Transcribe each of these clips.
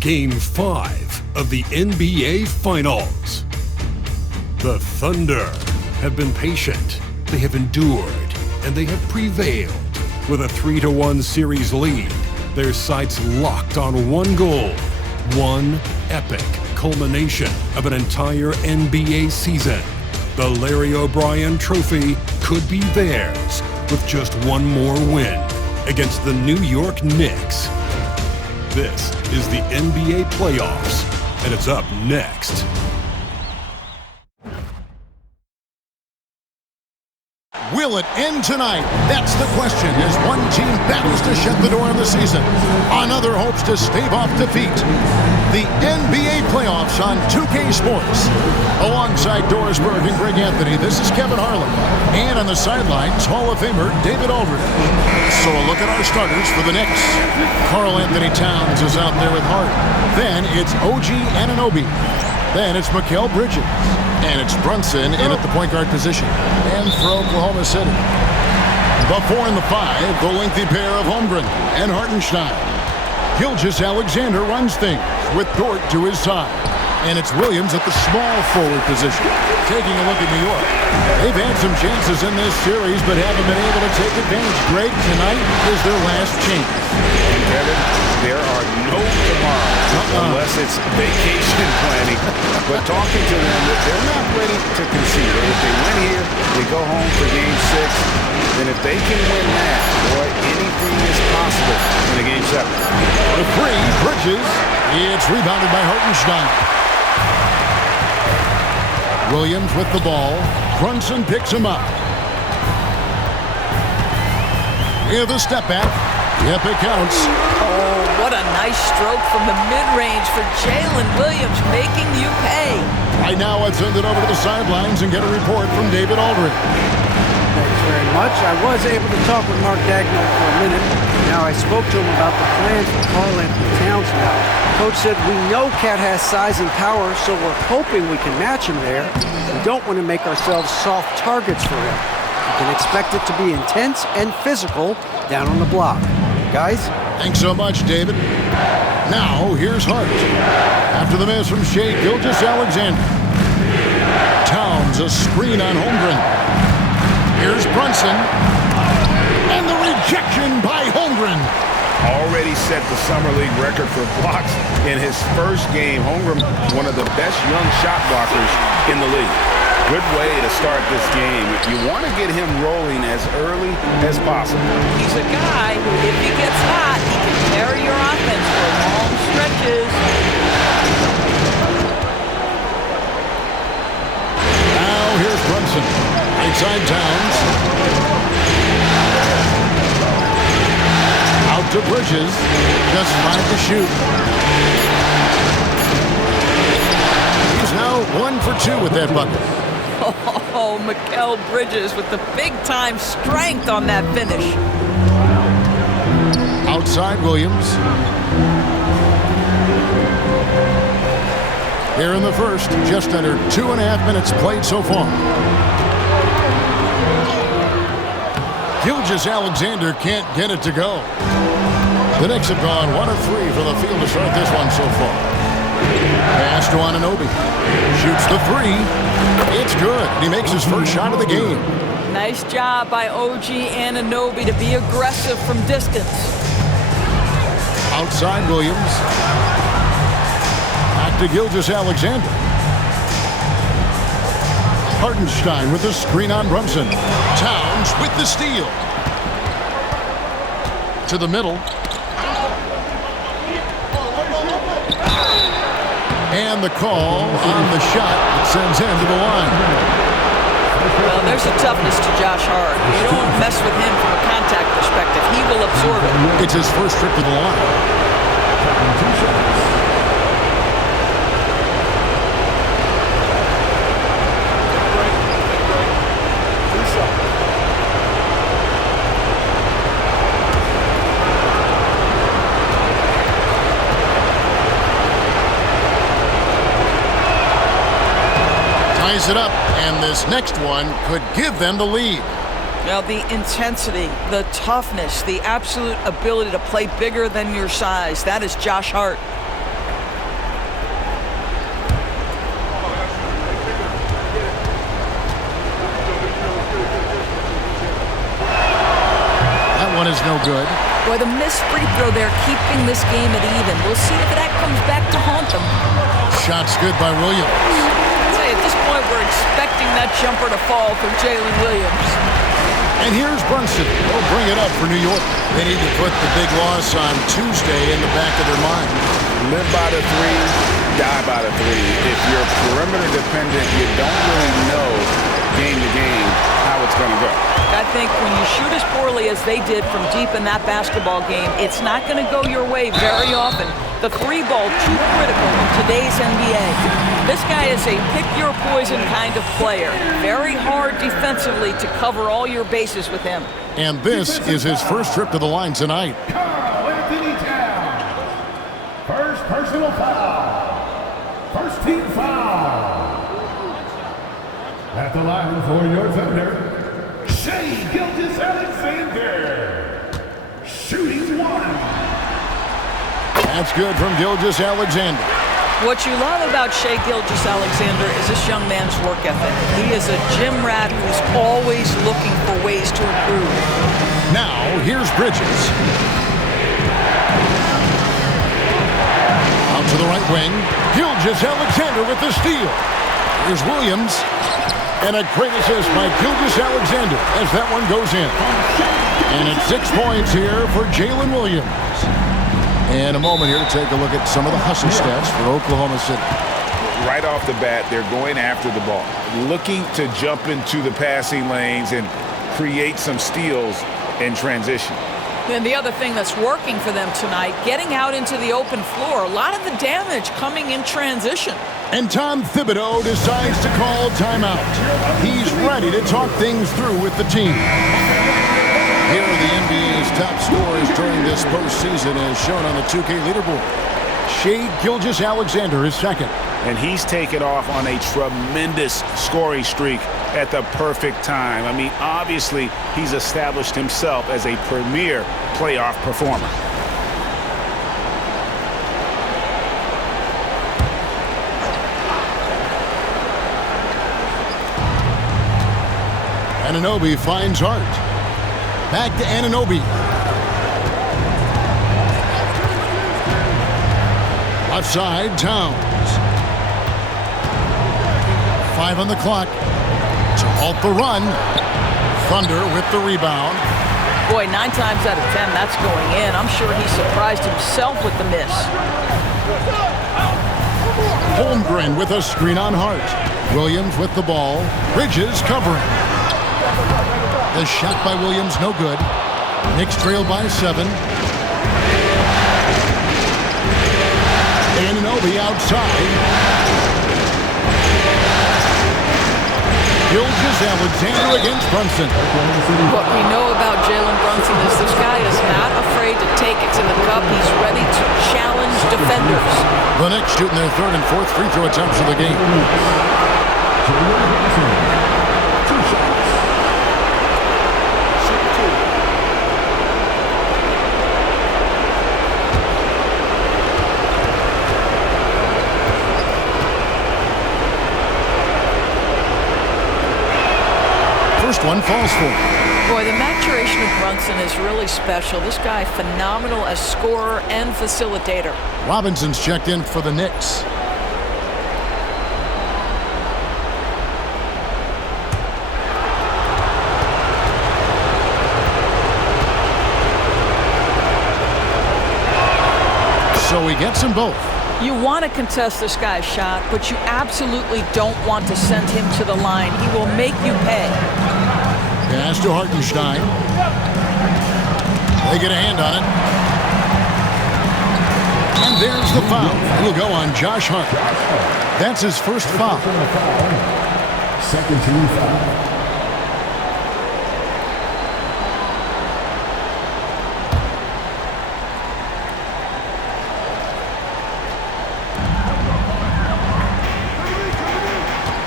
Game 5 of the NBA Finals. The Thunder have been patient, they have endured, and they have prevailed. With a 3-1 series lead, their sights locked on one goal, one epic culmination of an entire NBA season. The Larry O'Brien Trophy could be theirs with just one more win against the New York Knicks. This is the NBA playoffs, and it's up next. Will it end tonight? That's the question as one team battles to shut the door on the season. Another hopes to stave off defeat. The NBA playoffs on 2K Sports. Alongside Doris Berg and Greg Anthony, this is Kevin Harlan. And on the sidelines, Hall of Famer David Aldridge. So a look at our starters for the Knicks. Karl Anthony Towns is out there with Hart. Then it's OG Anunoby. Then it's Mikal Bridges. And it's Brunson in at the point guard position. And for Oklahoma City. The 4 and the 5, the lengthy pair of Holmgren and Hartenstein. Gilgeous-Alexander runs things with Dort to his side. And it's Williams at the small forward position. Taking a look at New York. They've had some chances in this series, but haven't been able to take advantage. Greg, tonight is their last chance. And Kevin, there are no tomorrows unless it's vacation planning. But talking to them, they're not ready to concede. If they win here, they go home for Game 6. Then if they can win that, boy, anything is possible in a Game 7. The 3, Bridges. It's rebounded by Hartenstein. Williams with the ball. Brunson picks him up. With a step back. Yep, it counts. Oh, what a nice stroke from the mid-range for Jalen Williams, making you pay. Right now, let's send it over to the sidelines and get a report from David Aldridge. Thanks very much. I was able to talk with Mark Dagnall for a minute. Now I spoke to him about the plans for Karl Anthony Towns now. Coach said, we know Cat has size and power, so we're hoping we can match him there. We don't want to make ourselves soft targets for him. You can expect it to be intense and physical down on the block. Guys? Thanks so much, David. Now, here's Hart. After the miss from Shai Gilgeous-Alexander. Towns, a screen on Holmgren. Here's Brunson. And the rejection by Holmgren. Already set the Summer League record for blocks in his first game. Holmgren, one of the best young shot blockers in the league. Good way to start this game. You want to get him rolling as early as possible. He's a guy who, if he gets hot, he can carry your offense for long stretches. Now here's Brunson. Inside Towns. Out to Bridges. Just 5 to shoot. He's now 1 for 2 with that bucket. Oh, Mikal Bridges with the big-time strength on that finish. Outside Williams. Here in the first, just under 2.5 minutes played so far. Gilgeous-Alexander can't get it to go. The Knicks have gone 1 of 3 for the field to start this one so far. Pass to Anunoby. Shoots the 3. It's good. He makes his first shot of the game. Nice job by OG Anunoby to be aggressive from distance. Outside Williams. Back to Gilgeous-Alexander. Hartenstein with the screen on Brunson. Towns with the steal. To the middle. And the call on the shot that sends him to the line. Well, there's a toughness to Josh Hart. You don't mess with him from a contact perspective. He will absorb it. It's his first trip to the line. Ties it up, and this next one could give them the lead. Now, the intensity, the toughness, the absolute ability to play bigger than your size, that is Josh Hart. one is no good. Boy, the missed free throw there, keeping this game at even. We'll see if that comes back to haunt them. Shot's good by Williams. I'd say at this point, we're expecting that jumper to fall for Jalen Williams. And here's Brunson. They'll bring it up for New York. They need to put the big loss on Tuesday in the back of their mind. Live by the three, die by the three. If you're perimeter dependent, you don't really know game to game how it's going to go. I think when you shoot as poorly as they did from deep in that basketball game, it's not going to go your way very often. The three ball, too critical in today's NBA. This guy is a pick-your-poison kind of player. Very hard defensively to cover all your bases with him. And this is his first trip to the line tonight. First personal foul. First team foul. At the line for your Thunder, Shai Gilgeous-Alexander. Shooting one. That's good from Gilgeous-Alexander. What you love about Shai Gilgeous-Alexander is this young man's work ethic. He is a gym rat who's always looking for ways to improve. Now, here's Bridges. Out to the right wing. Gilgeous-Alexander with the steal. Here's Williams. And a great assist by Gilgeous-Alexander as that one goes in. And it's 6 points here for Jalen Williams. And a moment here to take a look at some of the hustle stats for Oklahoma City. Right off the bat, they're going after the ball, looking to jump into the passing lanes and create some steals in transition. And the other thing that's working for them tonight, getting out into the open floor. A lot of the damage coming in transition. And Tom Thibodeau decides to call timeout. He's ready to talk things through with the team. Here are the NBA's top scorers during this postseason as shown on the 2K leaderboard. Shai Gilgeous-Alexander is second. And he's taken off on a tremendous scoring streak at the perfect time. I mean, obviously, he's established himself as a premier playoff performer. Anunoby finds Hart. Back to Anunoby. Left side, Towns. 5 on the clock to halt the run. Thunder with the rebound. Boy, 9 times out of 10, that's going in. I'm sure he surprised himself with the miss. Holmgren with a screen on Hart. Williams with the ball. Bridges covering. The shot by Williams, no good. Knicks trail by 7. Anunoby outside. Gilgeous-Alexander against Brunson. What we know about Jalen Brunson is this guy is not afraid to take it to the cup. He's ready to challenge defenders. The Knicks shooting their third and fourth free throw attempts of the game. First one falls for. Boy, the maturation of Brunson is really special. This guy, phenomenal as scorer and facilitator. Robinson's checked in for the Knicks. So he gets them both. You want to contest this guy's shot, but you absolutely don't want to send him to the line. He will make you pay. Pass to Hartenstein. They get a hand on it. And there's the foul. It'll go on Josh Hart. That's his first foul. Second team foul.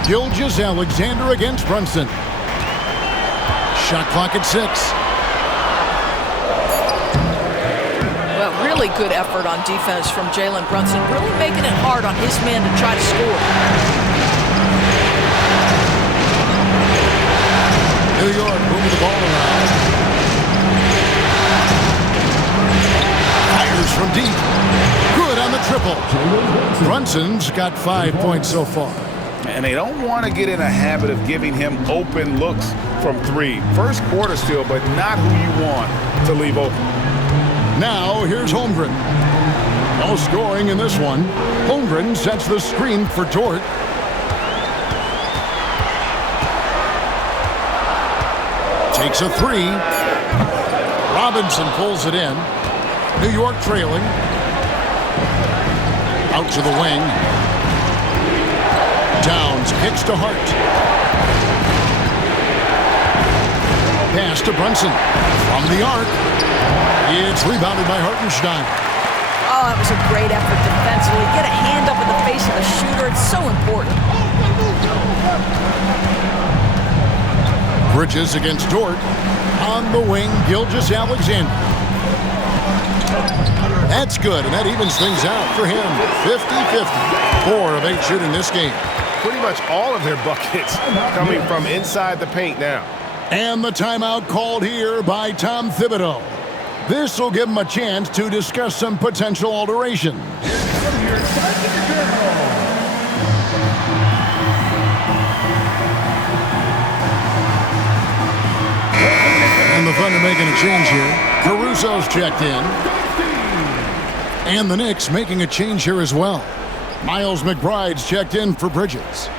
Gilgeous-Alexander against Brunson. Shot clock at 6. Well, really good effort on defense from Jalen Brunson, really making it hard on his man to try to score. New York moving the ball around. from deep. Good on the triple. Brunson's got 5 points so far. And they don't want to get in a habit of giving him open looks from three. First quarter still, but not who you want to leave open. Now here's Holmgren. No scoring in this one. Holmgren sets the screen for Dort. Takes a three. Robinson pulls it in. New York trailing. Out to the wing. Downs kicks to Hart. Pass to Brunson. From the arc. It's rebounded by Hartenstein. Oh, that was a great effort defensively. Get a hand up in the face of the shooter. It's so important. Bridges against Dort. On the wing, Gilgeous-Alexander. That's good, and that evens things out for him. 50-50. 4 of 8 shooting this game. Pretty much all of their buckets coming from inside the paint now. And the timeout called here by Tom Thibodeau. This will give him a chance to discuss some potential alterations. And the Thunder making a change here. Caruso's checked in. And the Knicks making a change here as well. Miles McBride's checked in for Bridges.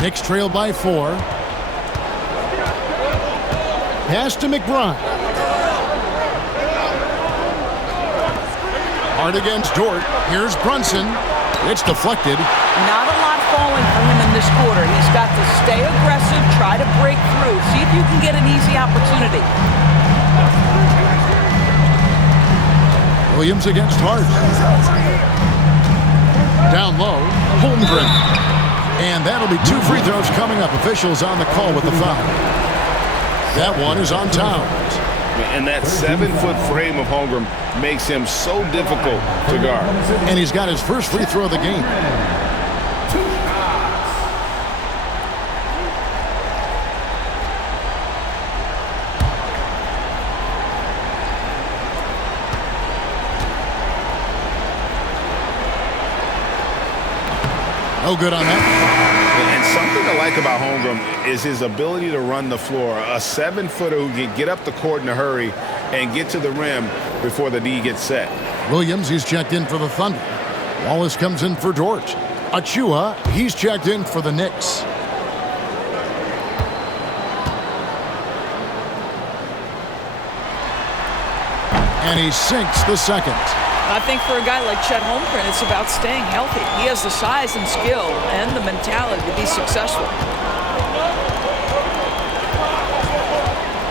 Knicks trail by 4. Pass to McBride. Hard against Dort. Here's Brunson. It's deflected. Not a lot falling for him in this quarter. He's got to stay aggressive, try to break through, see if you can get an easy opportunity. Williams against Hart. Down low, Holmgren. And that'll be 2 free throws coming up. Officials on the call with the foul. That one is on Towns. And that 7-foot frame of Holmgren makes him so difficult to guard. And he's got his first free throw of the game. No good on that. And something I like about Holmgren is his ability to run the floor. A 7-footer who can get up the court in a hurry and get to the rim before the D gets set. Williams, he's checked in for the Thunder. Wallace comes in for Dort. Achua, he's checked in for the Knicks. And he sinks the second. I think for a guy like Chet Holmgren, it's about staying healthy. He has the size and skill and the mentality to be successful.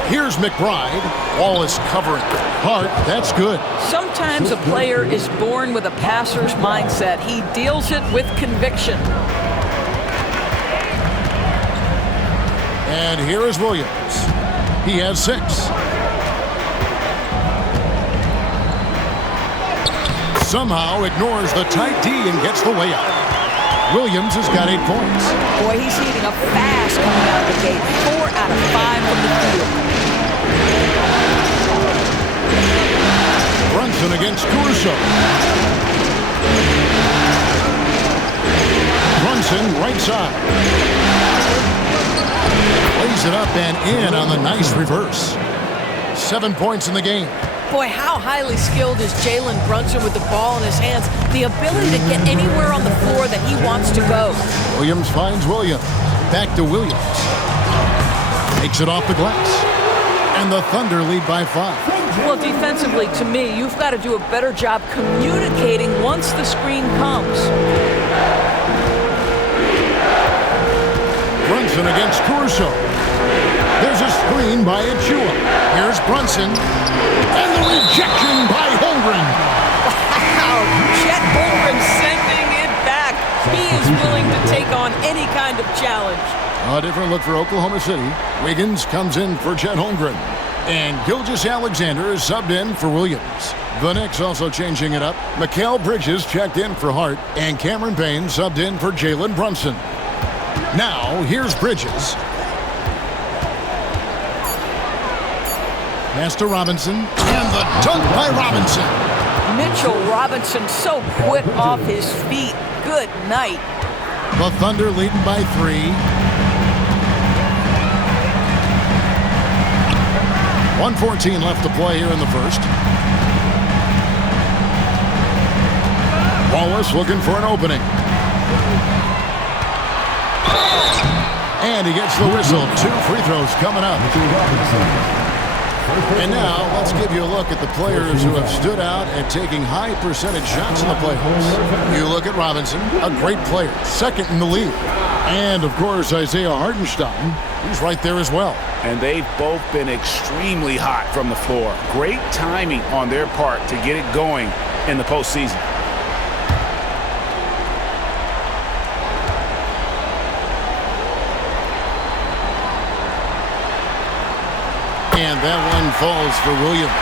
Here's McBride. Wallace covering. Hart, that's good. Sometimes a player is born with a passer's mindset. He deals it with conviction. And here is Williams. He has 6. Somehow ignores the tight D and gets the layup. Williams has got 8 points. Boy, he's heating up fast coming out of the gate. 4 out of 5 from the field. Brunson against Caruso. Brunson right side. Plays it up and in on the nice reverse. 7 points in the game. Boy, how highly skilled is Jalen Brunson with the ball in his hands. The ability to get anywhere on the floor that he wants to go. Williams finds Williams. Back to Williams. Takes it off the glass. And the Thunder lead by 5. Well, defensively, to me, you've got to do a better job communicating once the screen comes. Brunson against Caruso. There's a screen by Achua. Here's Brunson. And the rejection by Holmgren. Wow, Chet Holmgren sending it back. He is willing to take on any kind of challenge. A different look for Oklahoma City. Wiggins comes in for Chet Holmgren. And Gilgeous-Alexander is subbed in for Williams. The Knicks also changing it up. Mikal Bridges checked in for Hart. And Cameron Payne subbed in for Jalen Brunson. Now, here's Bridges. Pass to Robinson, and the dunk by Robinson. Mitchell Robinson so quick off his feet. Good night. The Thunder leading by 3. 1:14 left to play here in the first. Wallace looking for an opening. And he gets the whistle. 2 free throws coming up. And now, let's give you a look at the players who have stood out and taking high percentage shots in the playoffs. You look at Robinson, a great player, second in the league. And, of course, Isaiah Hartenstein, he's right there as well. And they've both been extremely hot from the floor. Great timing on their part to get it going in the postseason. And that one falls for Williams.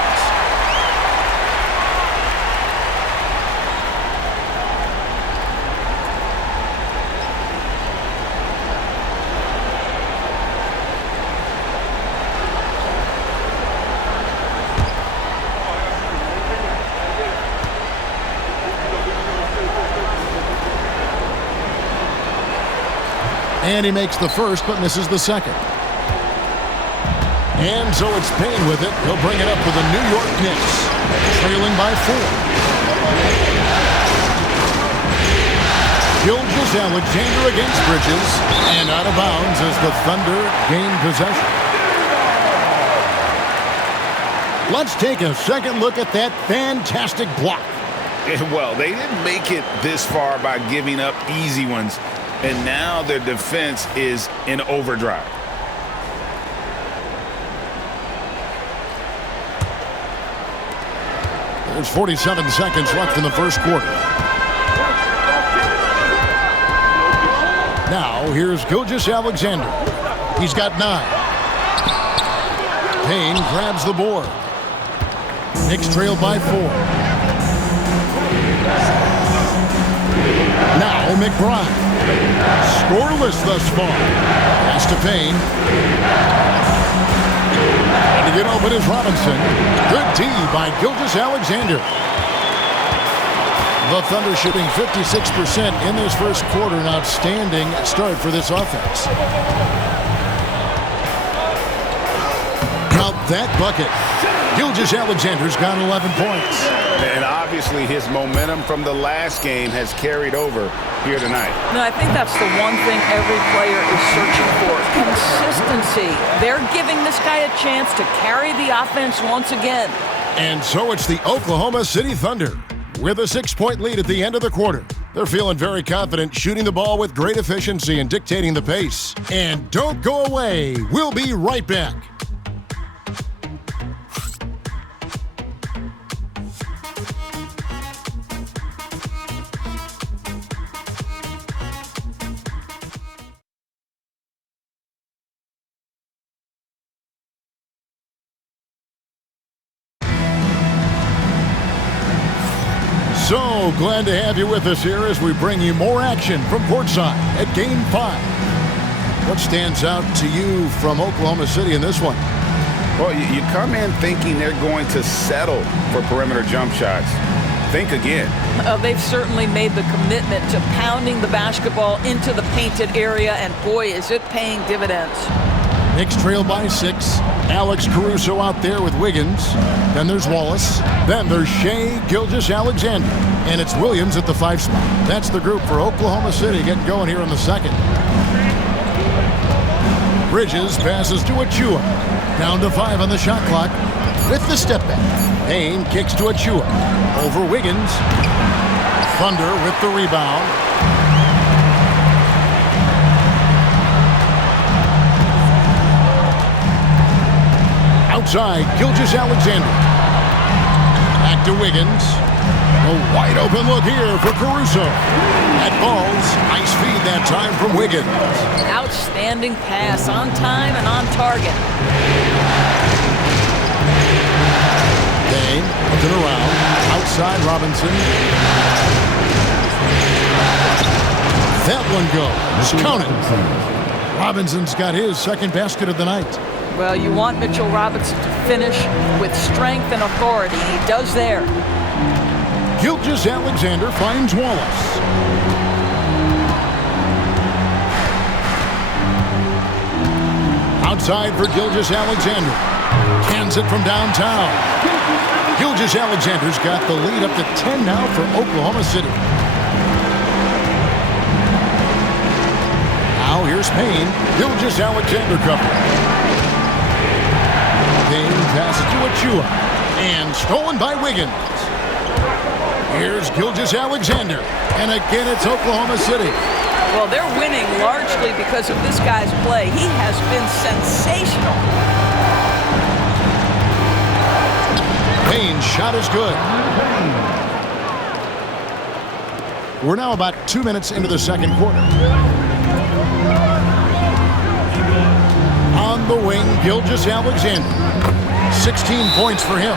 And he makes the first, but misses the second. And so it's Payne with it. He'll bring it up for the New York Knicks, trailing by 4. Gilgeous-Alexander against Bridges, and out of bounds as the Thunder gain possession. Let's take a second look at that fantastic block. Well, they didn't make it this far by giving up easy ones, and now their defense is in overdrive. There's 47 seconds left in the first quarter. Now, here's Gilgeous-Alexander. He's got 9. Payne grabs the board. Knicks trail by 4. Now, McBride. Scoreless thus far. Pass to Payne. And to get open is Robinson. Good D by Gilgeous-Alexander. The Thunder shooting 56% in this first quarter. An outstanding start for this offense. Count that bucket. Gilgeous-Alexander's got 11 points. And obviously his momentum from the last game has carried over here tonight. No, I think that's the one thing every player is searching for. Consistency. They're giving this guy a chance to carry the offense once again. And so it's the Oklahoma City Thunder with a 6-point lead at the end of the quarter. They're feeling very confident, shooting the ball with great efficiency and dictating the pace. And don't go away. We'll be right back. So glad to have you with us here as we bring you more action from courtside at Game 5. What stands out to you from Oklahoma City in this one? Well, you come in thinking they're going to settle for perimeter jump shots. Think again. They've certainly made the commitment to pounding the basketball into the painted area, and boy, is it paying dividends. Knicks trail by 6. Alex Caruso out there with Wiggins. Then there's Wallace. Then there's Shai Gilgeous-Alexander. And it's Williams at the 5 spot. That's the group for Oklahoma City getting going here in the second. Bridges passes to Achua. Down to 5 on the shot clock with the step back. Payne kicks to Achua. Over Wiggins. Thunder with the rebound. Outside, Gilgeous-Alexander. Back to Wiggins. A wide open look here for Caruso. That falls. Nice feed that time from Wiggins. Outstanding pass, on time and on target. Dane looking around. Outside Robinson. That one goes. Count it. Robinson's got his second basket of the night. Well, you want Mitchell Robinson to finish with strength and authority. He does there. Gilgeous-Alexander finds Wallace. Outside for Gilgeous-Alexander. Cans it from downtown. Gilgeous-Alexander's got the lead up to 10 now for Oklahoma City. Now here's Payne. Gilgeous-Alexander cover. Payne passes to Achua. And stolen by Wiggins. Here's Gilgeous-Alexander. And again, it's Oklahoma City. Well, they're winning largely because of this guy's play. He has been sensational. Payne's shot is good. We're now about 2 minutes into the second quarter. On the wing, Gilgeous-Alexander. 16 points for him.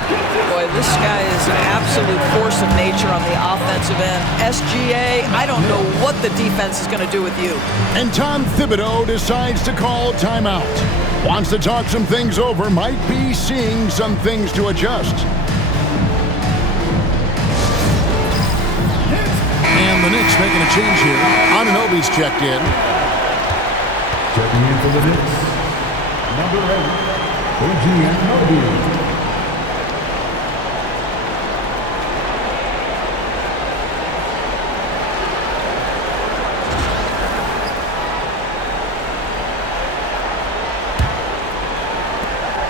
Boy, this guy is an absolute force of nature on the offensive end. SGA, I don't know what the defense is going to do with you. And Tom Thibodeau decides to call timeout. Wants to talk some things over, might be seeing some things to adjust. And the Knicks making a change here. Anunoby's checked in. Checking in for the Knicks. Number 8, OG Anunoby.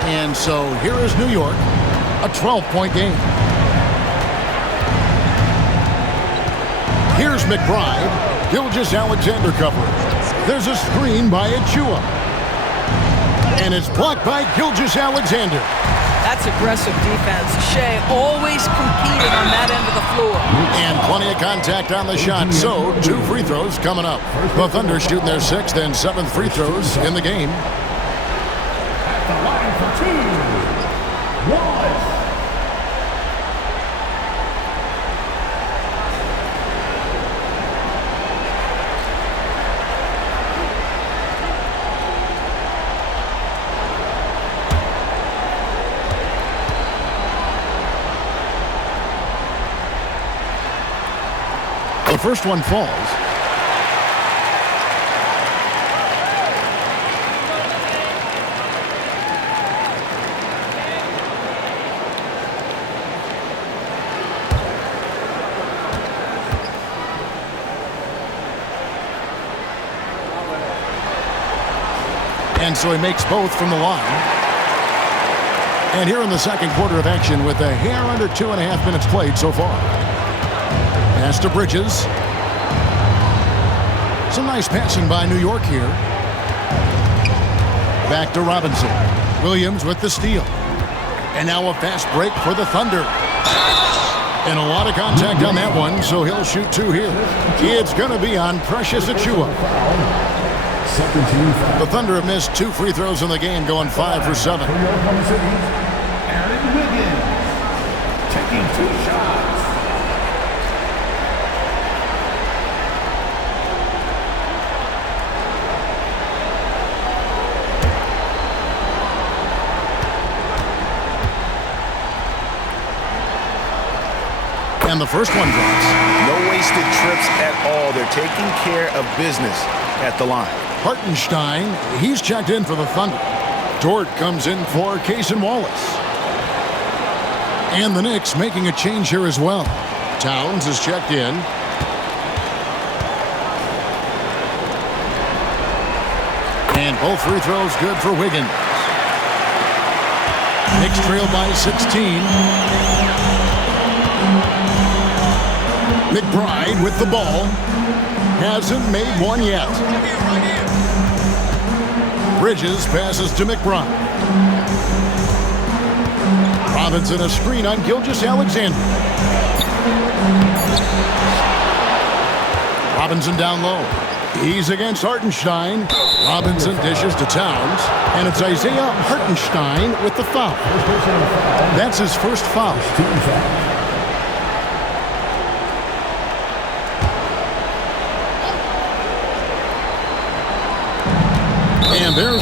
And so here is New York, a 12-point game. Here's McBride. Gilgeous-Alexander covering. There's a screen by Achua. And it's blocked by Gilgeous-Alexander. That's aggressive defense. Shea always competing on that end of the floor. And plenty of contact on the shot. So 2 free throws coming up. The Thunder shooting their 6th and 7th free throws in the game. The line for 2. 1. The first one falls. And so he makes both from the line. And here in the second quarter of action with a hair under 2.5 minutes played so far. Pass to Bridges. Some nice passing by New York here. Back to Robinson. Williams with the steal. And now a fast break for the Thunder. And a lot of contact on that one, so he'll shoot 2 here. It's going to be on Precious Achua. The Thunder have missed 2 free throws in the game, going 5 for 7. For Oklahoma City, Aaron Wiggins taking 2 shots. And the first one drops. No wasted trips at all. They're taking care of business at the line. Hartenstein, he's checked in for the Thunder. Dort comes in for Cason Wallace. And the Knicks making a change here as well. Towns is checked in. And both free throws good for Wiggins. Knicks trail by 16. McBride with the ball. Hasn't made one yet. Bridges passes to McBride. Robinson a screen on Gilgeous-Alexander. Robinson down low. He's against Hartenstein. Robinson dishes to Towns. And it's Isaiah Hartenstein with the foul. That's his first foul.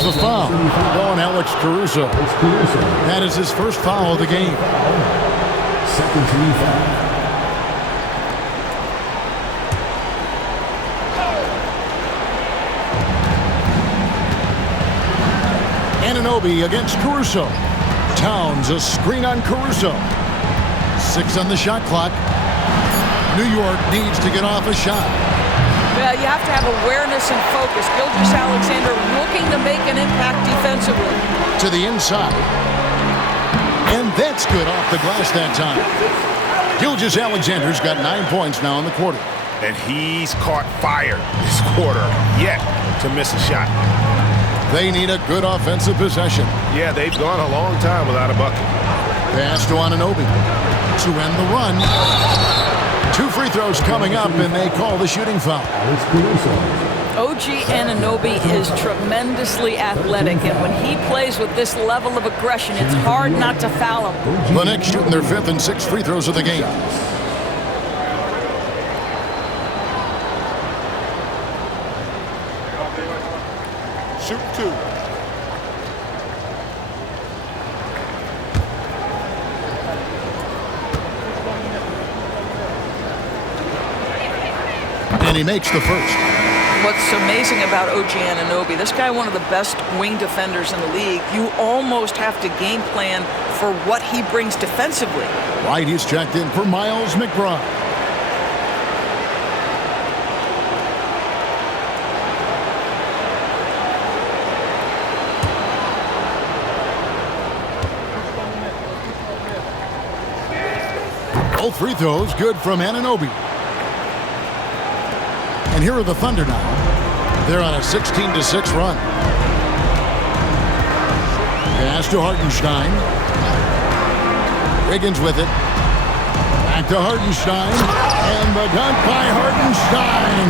a foul. Going Alex Caruso. That is his first foul of the game. Second team foul. Anunoby against Caruso. Towns a screen on Caruso. 6 on the shot clock. New York needs to get off a shot. Well, you have to have awareness and focus. Gilgeous-Alexander looking to make an impact defensively. To the inside. And that's good off the glass that time. Gilgeous-Alexander's got 9 points now in the quarter. And he's caught fire this quarter, yet to miss a shot. They need a good offensive possession. Yeah, they've gone a long time without a bucket. Pass to Anunoby to end the run. 2 free throws coming up, and they call the shooting foul. OG Anunoby is tremendously athletic, and when he plays with this level of aggression, it's hard not to foul him. The Knicks shooting their 5th and 6th free throws of the game. Shoot 2. And he makes the first. What's amazing about OG Anunoby, this guy one of the best wing defenders in the league. You almost have to game plan for what he brings defensively. Right, he's checked in for Miles McBride. Both free throws good from Anunoby. And here are the Thunder now. They're on a 16-6 run. Pass to Hartenstein. Wiggins with it. Back to Hartenstein. And the dunk by Hartenstein.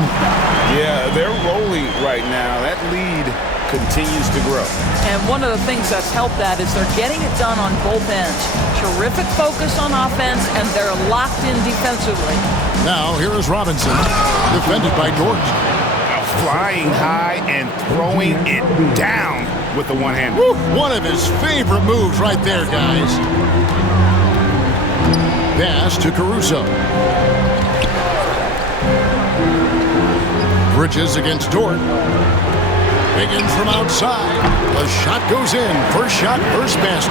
Yeah, they're rolling right now. That lead continues to grow. And one of the things that's helped that is they're getting it done on both ends. Terrific focus on offense, and they're locked in defensively. Now, here is Robinson, defended by Dort. Flying high and throwing it down with the one-hander. One of his favorite moves right there, guys. Pass to Caruso. Bridges against Dort. Wiggins from outside. The shot goes in. First shot, first basket.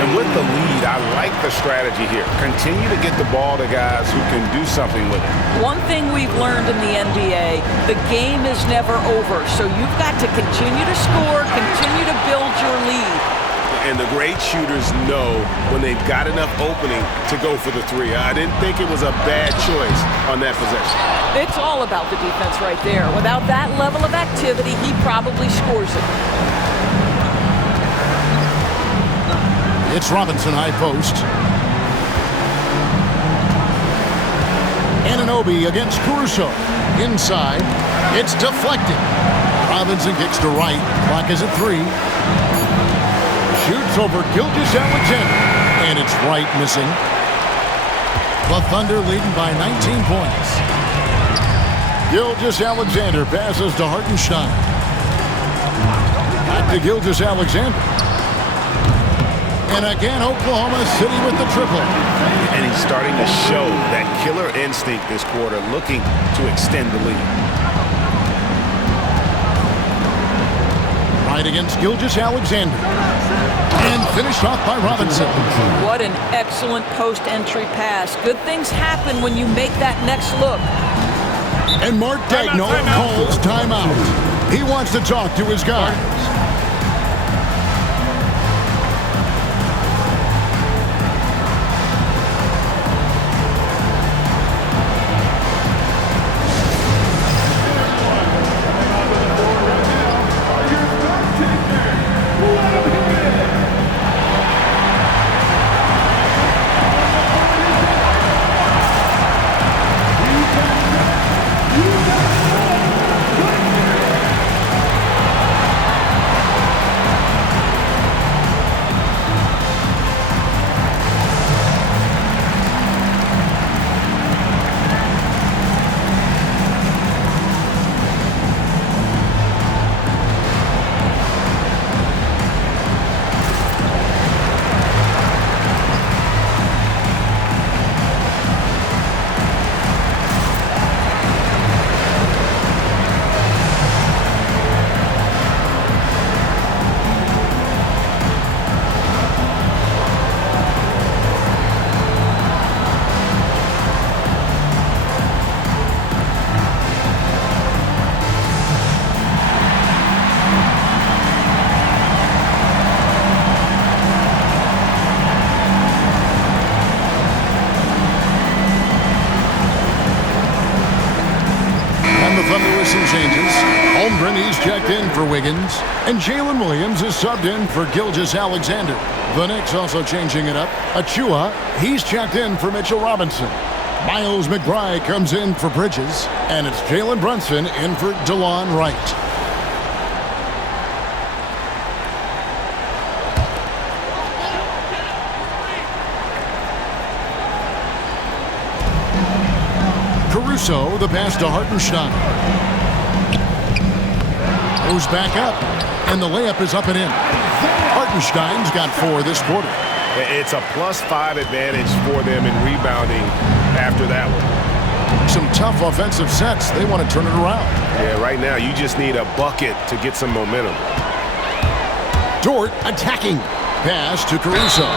And with the lead, I like the strategy here. Continue to get the ball to guys who can do something with it. One thing we've learned in the NBA, the game is never over. So you've got to continue to score, continue to build your lead. And the great shooters know when they've got enough opening to go for the three. I didn't think it was a bad choice on that possession. It's all about the defense right there. Without that level of activity, he probably scores it. It's Robinson high post. Anunoby against Caruso. Inside. It's deflected. Robinson kicks to right. Clock is at 3. Shoots over Gilgeous-Alexander. And it's right missing. The Thunder leading by 19 points. Gilgeous-Alexander passes to Hartenstein. Back to Gilgeous-Alexander. And again, Oklahoma City with the triple. And he's starting to show that killer instinct this quarter, looking to extend the lead. Right against Gilgeous-Alexander. And finished off by Robinson. What an excellent post-entry pass. Good things happen when you make that next look. And Mark Daigneault calls timeout. He wants to talk to his guys. changes. Holmgren, he's checked in for Wiggins. And Jalen Williams is subbed in for Gilgeous-Alexander. The Knicks also changing it up. Achua, he's checked in for Mitchell Robinson. Miles McBride comes in for Bridges. And it's Jalen Brunson in for DeLon Wright. Caruso, the pass to Hartenstein. Goes back up, and the layup is up and in. Hartenstein's got 4 this quarter. It's a +5 advantage for them in rebounding after that one. Some tough offensive sets. They want to turn it around. Yeah, right now you just need a bucket to get some momentum. Dort attacking. Pass to Caruso.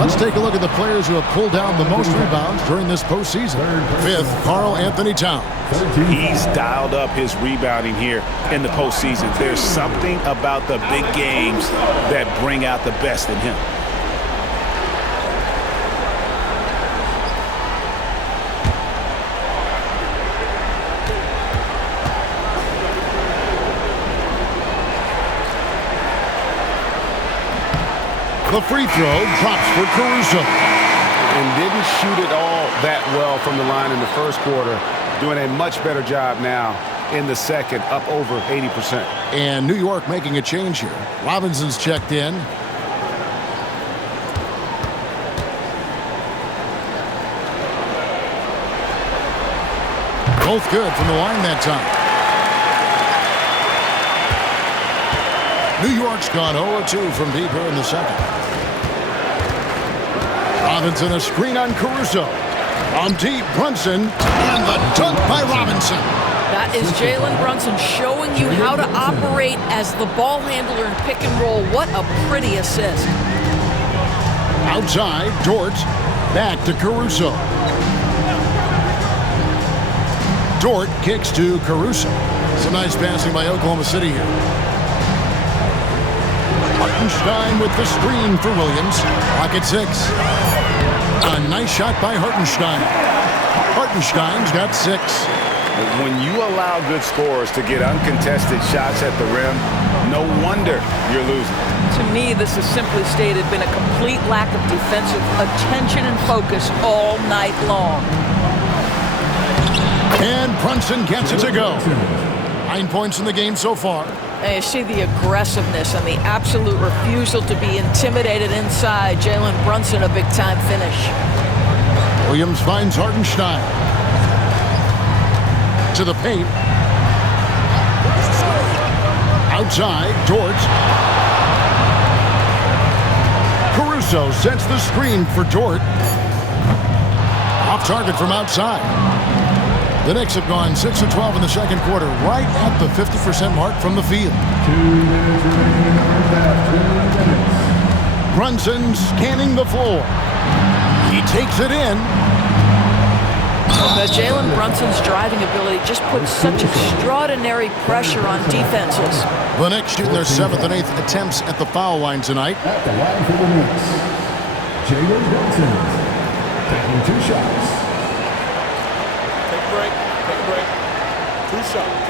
Let's take a look at the players who have pulled down the most rebounds during this postseason. 5th, Karl Anthony Towns. He's dialed up his rebounding here in the postseason. There's something about the big games that bring out the best in him. The free throw drops for Caruso. And didn't shoot it all that well from the line in the first quarter. Doing a much better job now in the second, up over 80%. And New York making a change here. Robinson's checked in. Both good from the line that time. New York's gone 0-2 from deep here in the second. Robinson, a screen on Caruso. On deep, Brunson, and the dunk by Robinson. That is Jalen Brunson showing you how to operate as the ball handler in pick and roll. What a pretty assist. Outside, Dort, back to Caruso. Dort kicks to Caruso. Some nice passing by Oklahoma City here. Hartenstein with the screen for Williams. Clock at 6. A nice shot by Hartenstein. Hartenstein's got 6. When you allow good scorers to get uncontested shots at the rim, no wonder you're losing. To me, this has simply stated been a complete lack of defensive attention and focus all night long. And Brunson gets it to go. 9 points in the game so far. And you see the aggressiveness and the absolute refusal to be intimidated inside. Jalen Brunson, a big-time finish. Williams finds Hartenstein. To the paint. Outside, Dort. Caruso sets the screen for Dort. Off target from outside. The Knicks have gone 6 of 12 in the second quarter, right at the 50% mark from the field. 2 minutes remaining in the first half. 2 minutes. Brunson scanning the floor. He takes it in. But Jalen Brunson's driving ability just puts such extraordinary pressure on defenses. The Knicks shooting their 7th and 8th attempts at the foul line tonight. At the line for the Knicks, Jalen Brunson taking 2 shots. Take a break. 2 shots.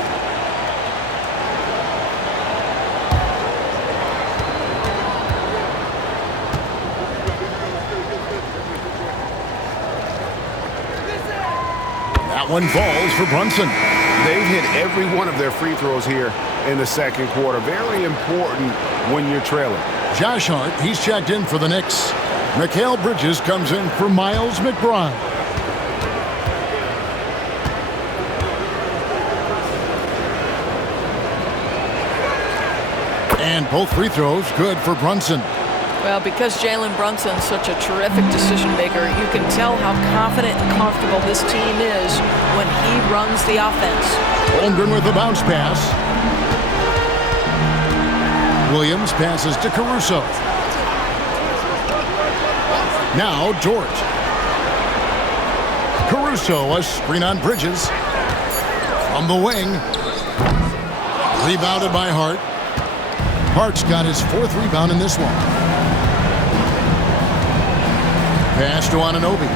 That one falls for Brunson. They've hit every one of their free throws here in the second quarter. Very important when you're trailing. Josh Hart, he's checked in for the Knicks. Mikal Bridges comes in for Miles McBride. And both free throws good for Brunson. Well, because Jalen Brunson's such a terrific decision maker, you can tell how confident and comfortable this team is when he runs the offense. Holmgren with the bounce pass. Williams passes to Caruso. Now Dort. Caruso, a screen on Bridges. From the wing. Rebounded by Hart. Hart's got his 4th rebound in this one. Pass to Anunoby.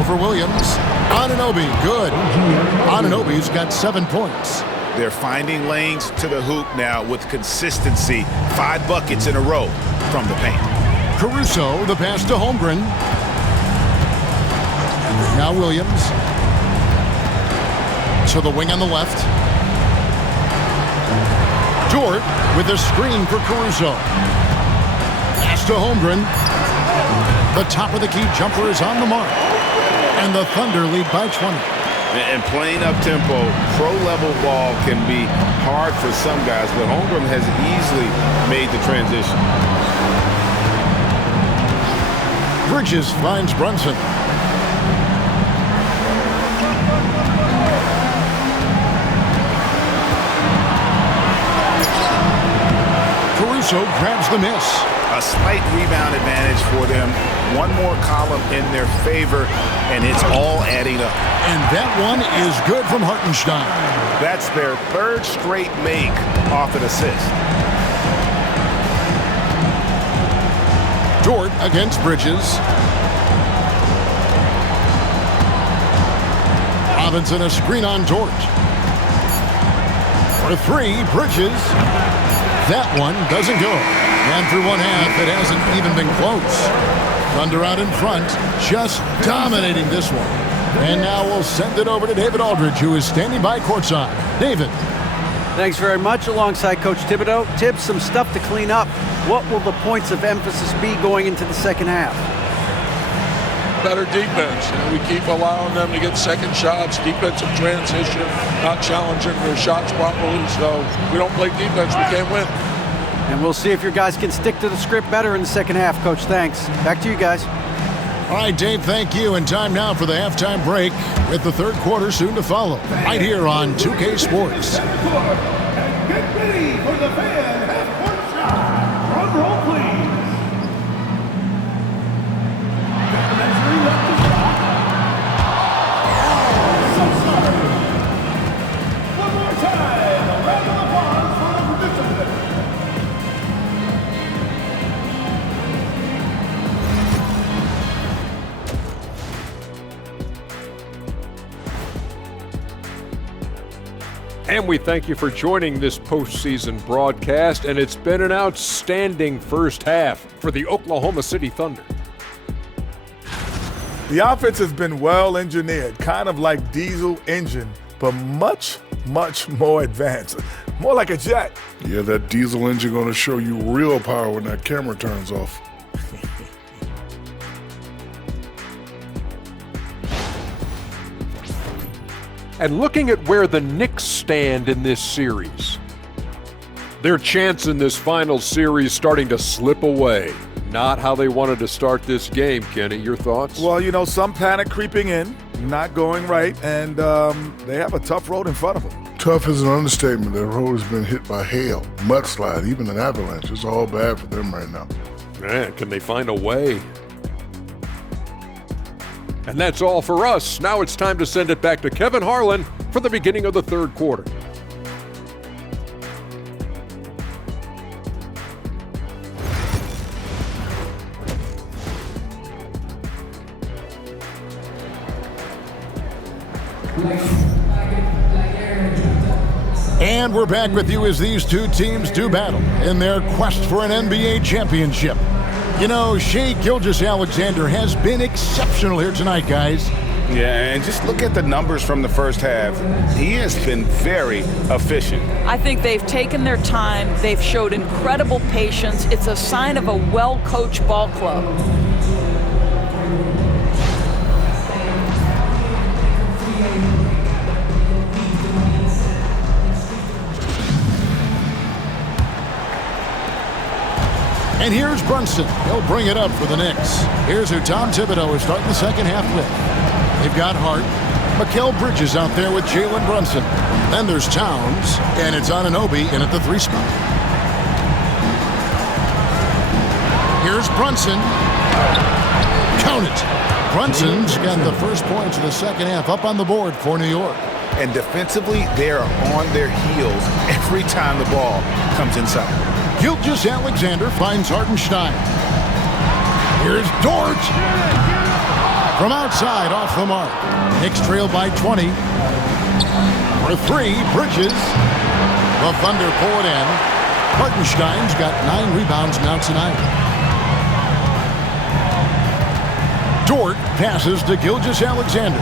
Over Williams. Anunoby, good. Anunoby's got 7 points. They're finding lanes to the hoop now with consistency. 5 buckets in a row from the paint. Caruso, the pass to Holmgren. Now Williams. To the wing on the left. Dort with a screen for Caruso. Pass to Holmgren. The top of the key jumper is on the mark. And the Thunder lead by 20. And playing up-tempo, pro-level ball can be hard for some guys, but Holmgren has easily made the transition. Bridges finds Brunson. Caruso grabs the miss. A slight rebound advantage for them. One more column in their favor, and it's all adding up. And that one is good from Hartenstein. That's their 3rd straight make off an assist. Dort against Bridges. Robinson a screen on Dort. For 3, Bridges. That one doesn't go. And through one half, it hasn't even been close. Thunder out in front, just dominating this one. And now we'll send it over to David Aldridge, who is standing by courtside. David. Thanks very much. Alongside Coach Thibodeau. Tibbs, some stuff to clean up. What will the points of emphasis be going into the second half? Better defense. We keep allowing them to get second shots, defensive transition, not challenging their shots properly. So we don't play defense, we can't win. And we'll see if your guys can stick to the script better in the second half, Coach. Thanks. Back to you guys. All right, Dave, thank you. And time now for the halftime break with the third quarter soon to follow. Right here on 2K Sports. And get ready for the fan half-court shot. Drum roll, please. Measuring up the shot. So sorry. One more time. A round of applause for the participants. And we thank you for joining this postseason broadcast, and it's been an outstanding first half for the Oklahoma City Thunder. The offense has been well engineered, kind of like diesel engine, but much, much more advanced. More like a jet. Yeah, that diesel engine gonna show you real power when that camera turns off. And looking at where the Knicks stand in this series, their chance in this final series starting to slip away. Not how they wanted to start this game, Kenny. Your thoughts? Well, you know, some panic creeping in, not going right, and they have a tough road in front of them. Tough is an understatement. Their road has been hit by hail, mudslide, even an avalanche. It's all bad for them right now. Man, can they find a way? And that's all for us. Now it's time to send it back to Kevin Harlan for the beginning of the third quarter. And we're back with you as these two teams do battle in their quest for an NBA championship. You know, Shai Gilgeous-Alexander has been exceptional here tonight, guys. Yeah, and just look at the numbers from the first half. He has been very efficient. I think they've taken their time. They've showed incredible patience. It's a sign of a well-coached ball club. And here's Brunson. He'll bring it up for the Knicks. Here's who Tom Thibodeau is starting the second half with. They've got Hart. Mikal Bridges out there with Jalen Brunson. Then there's Towns, and it's Anunoby in at the 3 spot. Here's Brunson. Count it. Brunson's got the first points of the second half up on the board for New York. And defensively, they are on their heels every time the ball comes inside. Gilgeous-Alexander finds Hartenstein. Here's Dort. From outside, off the mark. Knicks trail by 20. For three, Bridges. The Thunder pull it in. Hartenstein's got 9 rebounds now tonight. Dort passes to Gilgeous-Alexander.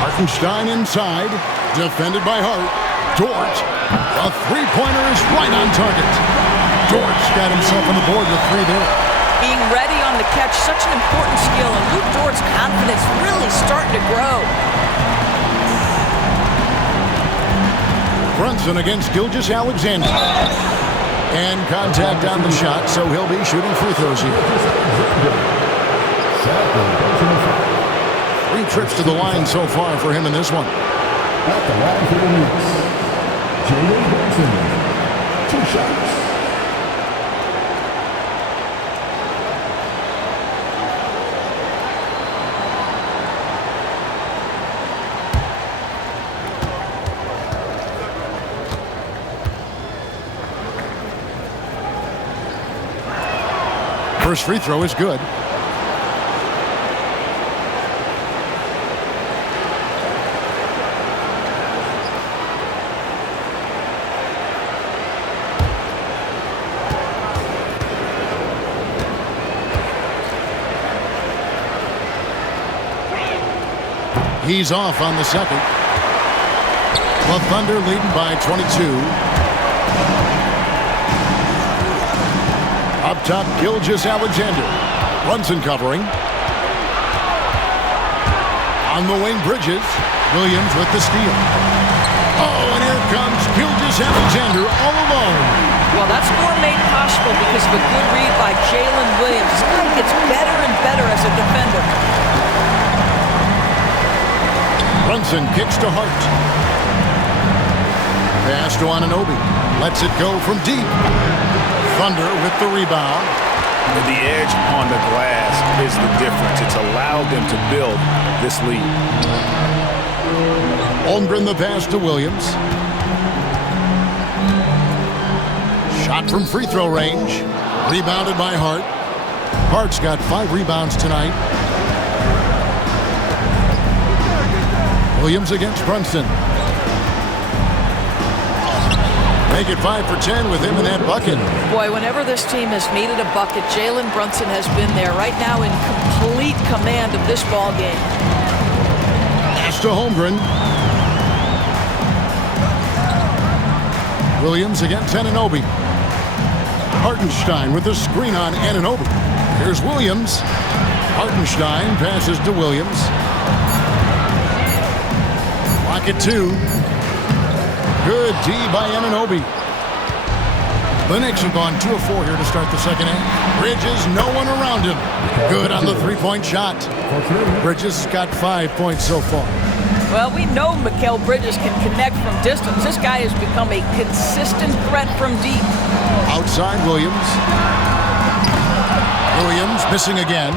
Hartenstein inside, defended by Hart. Dort, a three-pointer is right on target. Dort's got himself on the board with 3 there. Being ready on the catch, such an important skill, and Luke Dort's confidence really starting to grow. Brunson against Gilgeous-Alexander. And contact on the shot, so he'll be shooting free throws here. 3 trips to the line so far for him in this one. At the line for the Knicks, Jalen Brunson, 2 shots. First free throw is good. He's off on the second. The Thunder leading by 22. Up top, Gilgeous-Alexander. Brunson covering. On the wing, Bridges. Williams with the steal. Oh, and here comes Gilgeous-Alexander all alone. Well, that score made possible because of a good read by Jalen Williams. This guy gets better and better as a defender. Brunson kicks to Hart. Pass to Anunoby. Lets it go from deep. Thunder with the rebound. The edge on the glass is the difference. It's allowed them to build this lead. Holmgren the pass to Williams. Shot from free throw range. Rebounded by Hart. Hart's got 5 rebounds tonight. Williams against Brunson. Make it 5 for 10 with him in that bucket. Boy, whenever this team has needed a bucket, Jalen Brunson has been there right now in complete command of this ball game. Pass to Holmgren. Williams against Anunoby. Hartenstein with the screen on Anunoby. Here's Williams. Hartenstein passes to Williams. Pocket 2. Good D by Anunoby. The Knicks have gone 2 of 4 here to start the second half. Bridges, no one around him. Good on the 3-point shot. Bridges has got 5 points so far. Well, we know Mikal Bridges can connect from distance. This guy has become a consistent threat from deep. Outside Williams. Williams missing again.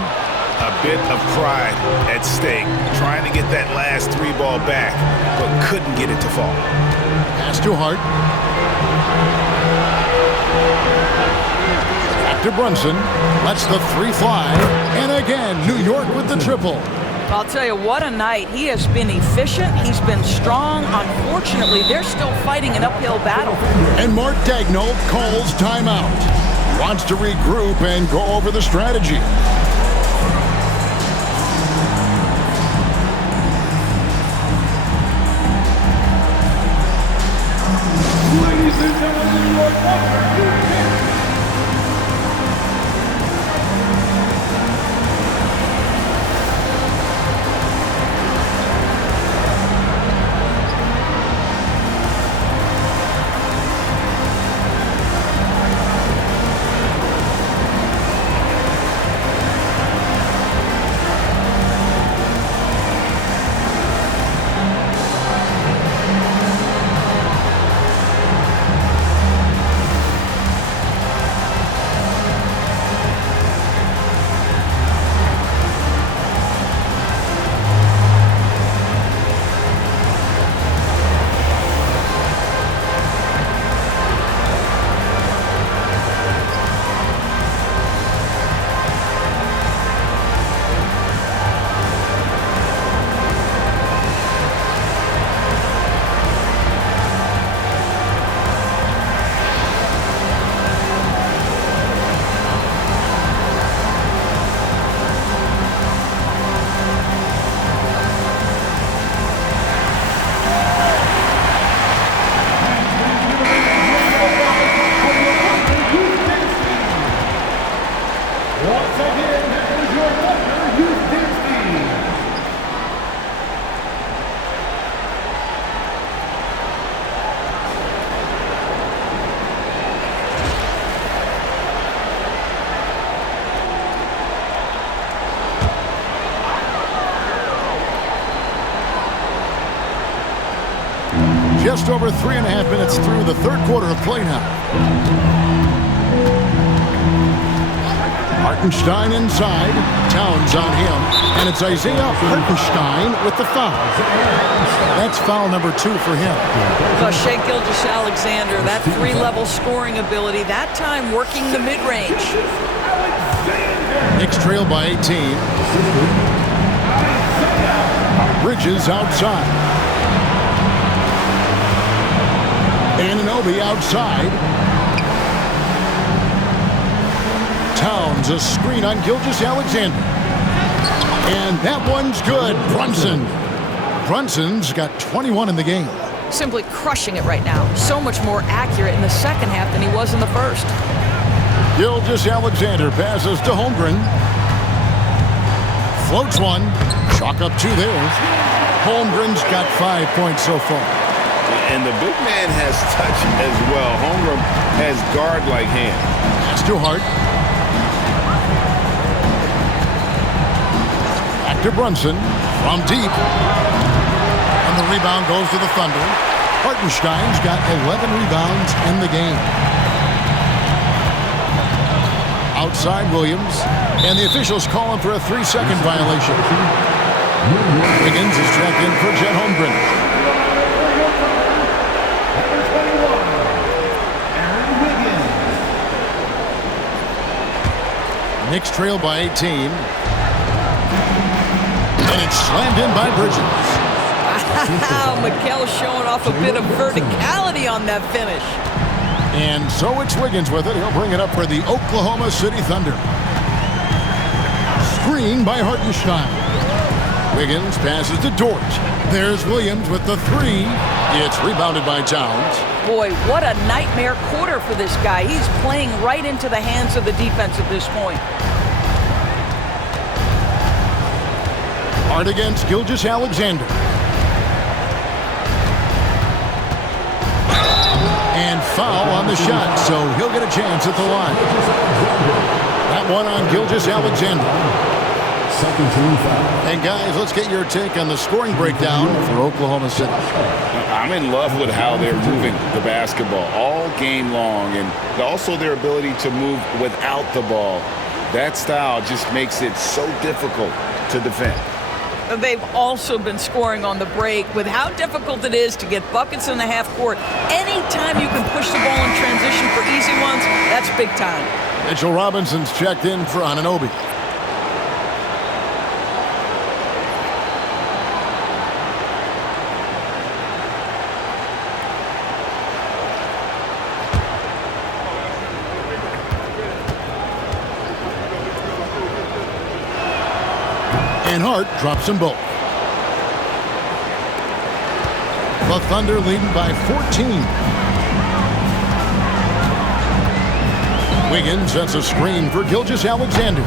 A bit of pride at stake, trying to get that last 3 ball back, but couldn't get it to fall. Pass to Hart. Back to Brunson. Lets the 3 fly. And again, New York with the triple. I'll tell you, what a night. He has been efficient. He's been strong. Unfortunately, they're still fighting an uphill battle. And Mark Daigneault calls timeout. Wants to regroup and go over the strategy. Ladies and gentlemen, New York Knicks. Just over 3.5 minutes through the third quarter of play now. Hartenstein inside. Towns on him. And it's Isaiah Hartenstein with the foul. That's foul number 2 for him. Well, Shea Gilgeous-Alexander, that 3-level scoring ability, that time working the mid-range. Knicks trail by 18. Bridges outside. Anunoby outside. Towns, a screen on Gilgeous-Alexander. And that one's good. Brunson's got 21 in the game. Simply crushing it right now. So much more accurate in the second half than he was in the first. Gilgeous-Alexander passes to Holmgren. Floats one. Chalk up 2 there. Holmgren's got 5 points so far. And the big man has touch as well. Holmgren has guard-like hand. That's too hard. Back to Brunson from deep. And the rebound goes to the Thunder. Hartenstein's got 11 rebounds in the game. Outside Williams. And the officials call him for a 3-second violation. Wiggins is checked in for Chet Holmgren. Knicks trail by 18. And it's slammed in by Bridges. Wow, Mikal showing off a bit of verticality on that finish. And so it's Wiggins with it. He'll bring it up for the Oklahoma City Thunder. Screen by Hartenstein. Wiggins passes to Dort. There's Williams with the 3. It's rebounded by Towns. Boy, what a nightmare quarter for this guy. He's playing right into the hands of the defense at this point. Hard against Gilgeous-Alexander. And foul on the shot, so he'll get a chance at the line. That one on Gilgeous-Alexander. Second team foul. And guys, let's get your take on the scoring breakdown for Oklahoma City. I'm in love with how they're moving the basketball all game long, and also their ability to move without the ball. That style just makes it so difficult to defend. They've also been scoring on the break with how difficult it is to get buckets in the half court. Anytime you can push the ball in transition for easy ones, that's big time. Mitchell Robinson's checked in for Anunoby. And Hart drops them both. The Thunder leading by 14. Wiggins sets a screen for Gilgeous-Alexander.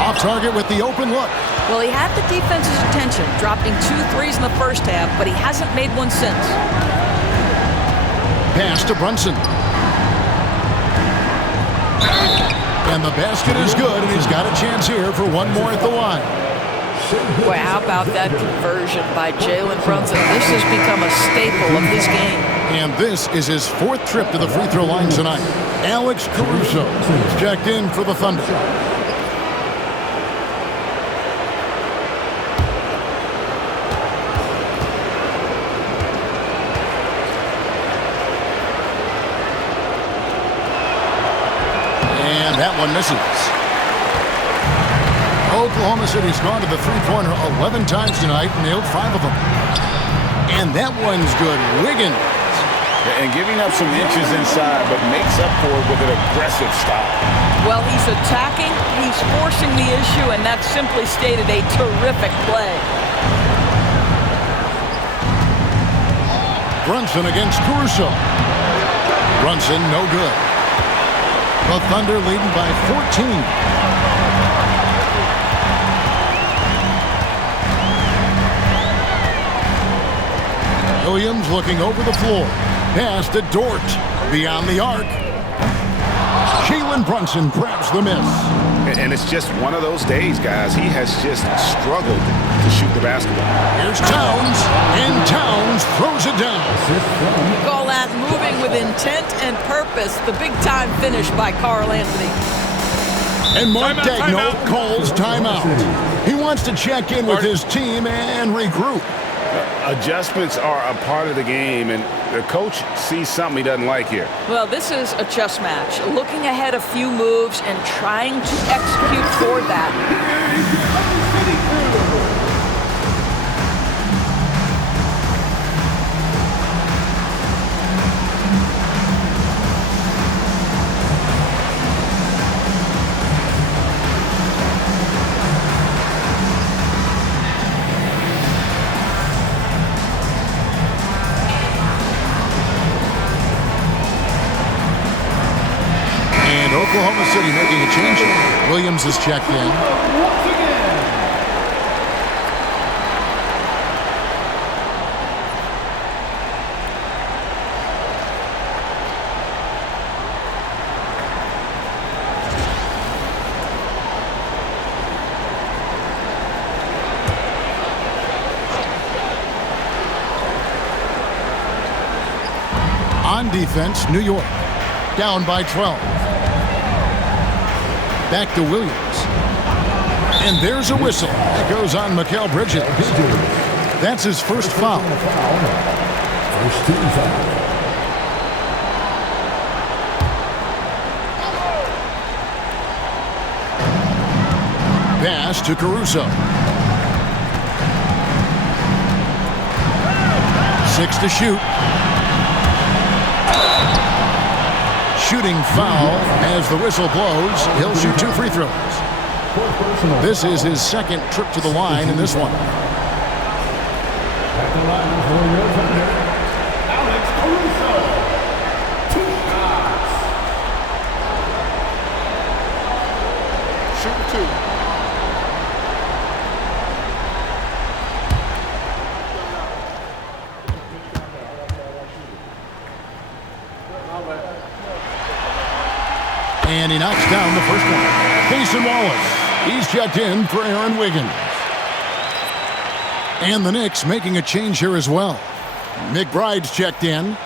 Off target with the open look. Well, he had the defense's attention, dropping 2 threes in the first half, but he hasn't made one since. Pass to Brunson. And the basket is good, and he's got a chance here for one more at the line. Boy, how about that conversion by Jalen Brunson? This has become a staple of his game. And this is his 4th trip to the free throw line tonight. Alex Caruso is checked in for the Thunder. And that one misses. Oklahoma City's gone to the three-pointer 11 times tonight, nailed 5 of them. And that one's good. Wiggins. And giving up some inches inside, but makes up for it with an aggressive style. Well, he's attacking, he's forcing the issue, and that's simply stated a terrific play. Brunson against Caruso. Brunson, no good. The Thunder leading by 14. Williams looking over the floor. Pass to Dort. Beyond the arc. Jalen Brunson grabs the miss. And it's just one of those days, guys. He has just struggled to shoot the basketball. Here's Towns, and Towns throws it down. Call that moving with intent and purpose. The big-time finish by Karl Anthony. And Mark Daigneault calls timeout. He wants to check in with his team and regroup. Adjustments are a part of the game, and the coach sees something he doesn't like here. Well, this is a chess match. Looking ahead a few moves and trying to execute toward that. Oklahoma City making a change. Williams is checked in. On defense, New York down by 12. Back to Williams. And there's a whistle. It goes on Mikal Bridges. That's his first foul. First team foul. Pass to Caruso. 6 to shoot. Shooting foul as the whistle blows. He'll shoot 2 free throws. This is his second trip to the line in this one. At the line for your defender, Alex Caruso. 2 shots. Shoot 2. And he knocks down the first one. Mason Wallace. He's checked in for Aaron Wiggins. And the Knicks making a change here as well. McBride's checked in.